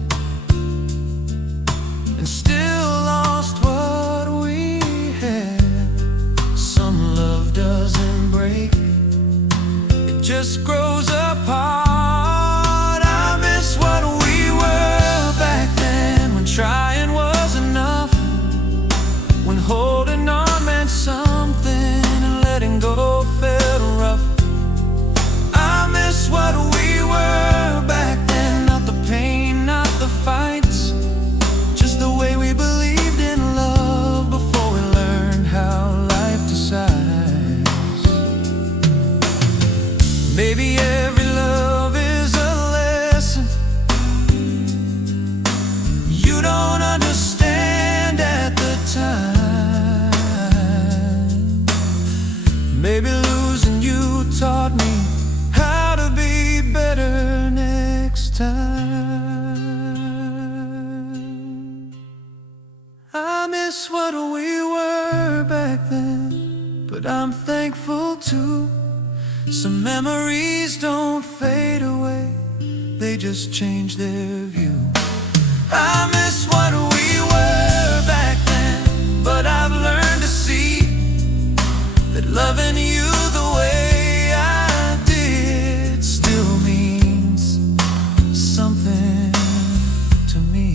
and still lost what we had. Some love doesn't break, it just grows apart. I miss what we were back then, when trying was enough, when holding on meant something and letting go felt rough. I miss what we were back then, not the pain, not the fights, just the way we believed in love before we learned how life decides. Maybe every love is a lesson you don't understand at the time. Maybe losing you taught me how to be better next time. I miss what we were back then, but I'm thankful too. Some memories don't fade away, they just change their view. I miss what we were back then, but I've learned to see that loving you the way I did still means something to me.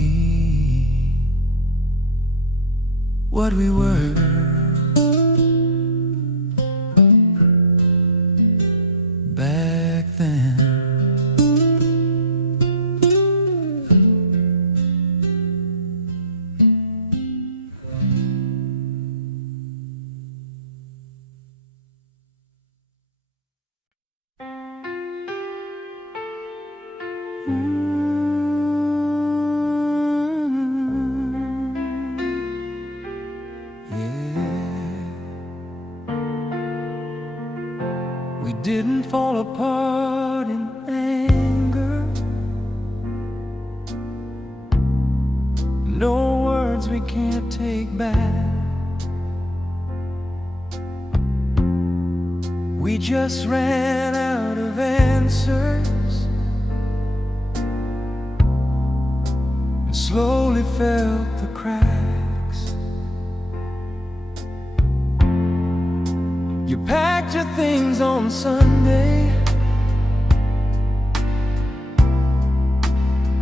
What we were back then. didn't fall apart in anger. No words we can't take back. We just ran out of answers and slowly felt the cracks. You packed your things on Sunday.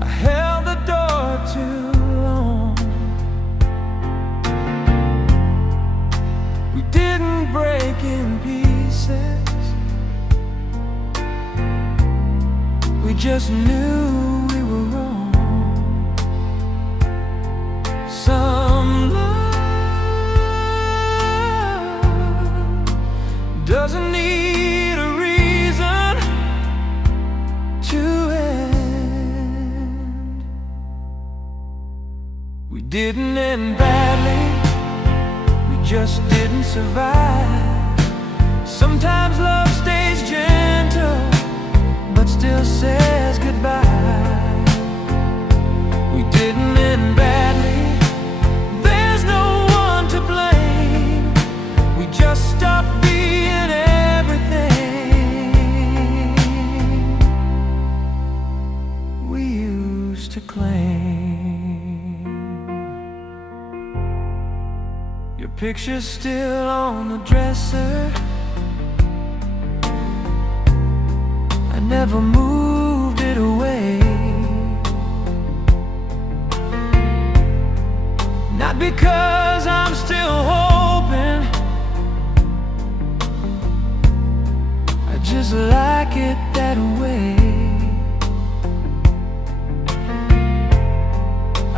I held the door too long. We didn't break in pieces. We just knew we were wrong. Some love doesn't need a reason to end. We didn't end badly, we just didn't survive. Sometimes love stays gentle, but still says goodbye. We didn't end badly, there's no one to blame. We just stopped being everything we used to claim. Your picture's still on the dresser. I never moved it away. Not because I'm still hoping, I just like it that way.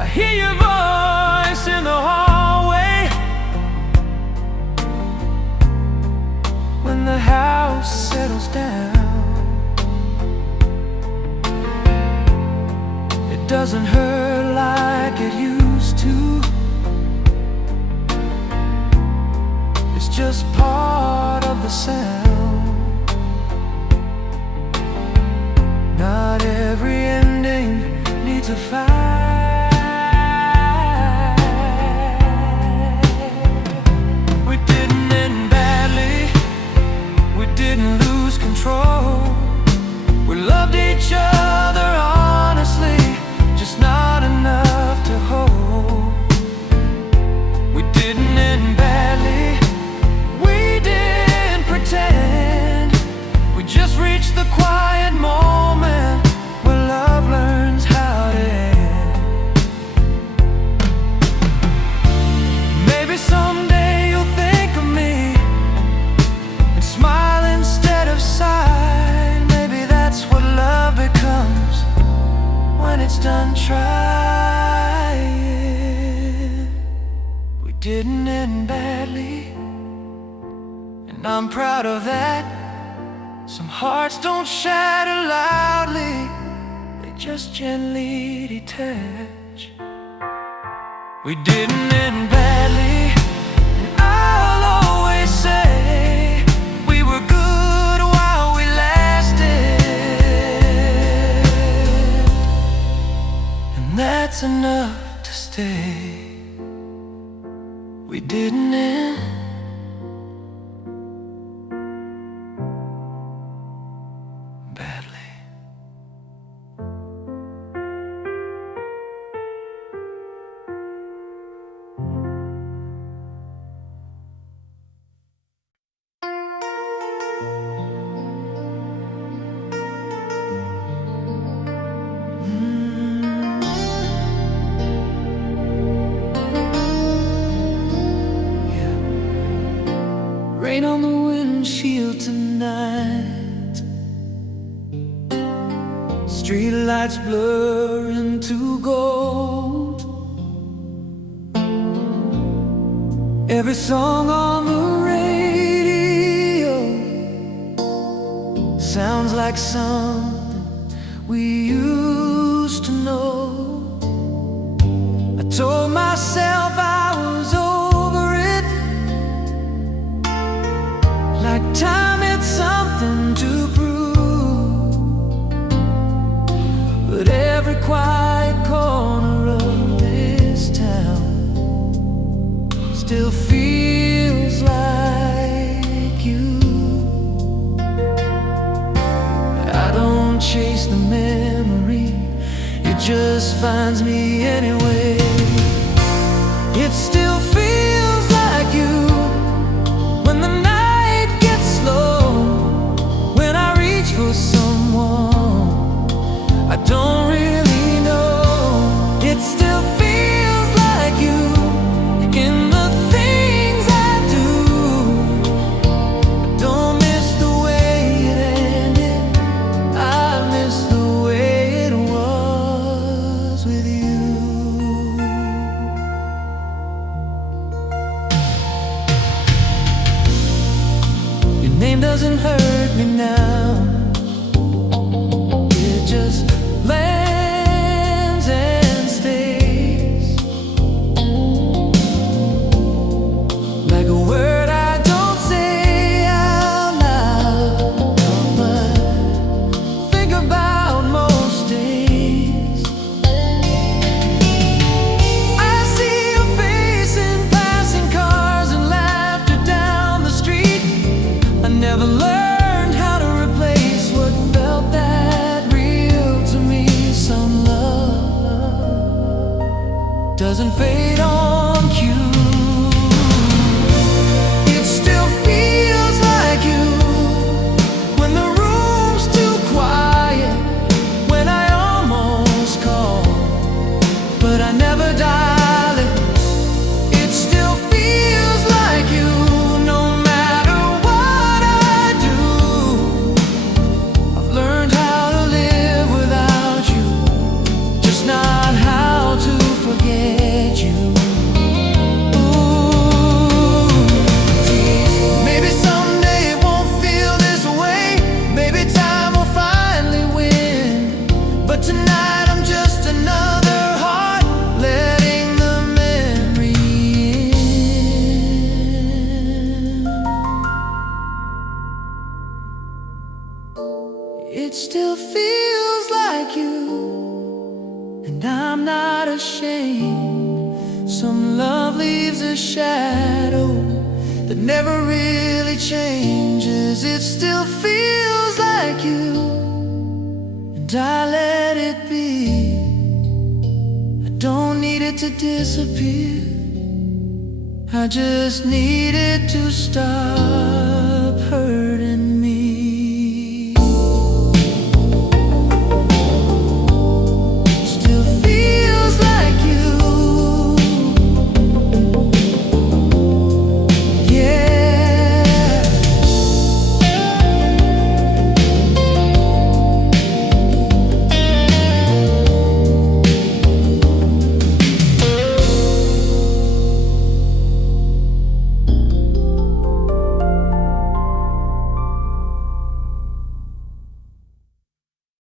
I hear your voice in the hallway when the house settles down. It doesn't hurt like it used to. It's just part of the sound. Not every ending needs a fight. We didn't end badly, we didn't lose control. We loved each other honestly, just not enough to hold. We didn't end badly, we didn't pretend. We just reached the quiet moment where love learns how to end. Maybe someday you'll think of me and smile instead of sigh. Maybe that's what love becomes when it's done trying. We didn't end badly, and I'm proud of that. Some hearts don't shatter loudly, they just gently detach. We didn't end badly, and I'll always say we were good while we lasted. And that's enough to stay. We didn't end badly. Rain on the windshield tonight, street lights blur into gold. Every song on the radio sounds like something we used to know. I told myself I was over it, like time had something to doesn't hurt me now. It just lands and stays, like a word I don't say out loud, but think about most days. I see your face in passing cars and laughter down the street. I never learned how to replace what felt that real to me. Some love doesn't fade on cue. It still feels like you when the room's too quiet, when I almost call but I never dial it. It still feels like you no matter what I do. I've learned how to live without you, just not how to forget you. Ooh. Maybe someday it won't feel this way. Maybe time will finally win. But tonight I'm just another heart letting the memory in. It still feels like you, and I'm not ashamed. Some love leaves a shadow that never really changes. It still feels like you, and I let it be. I don't need it to disappear, I just need it to start.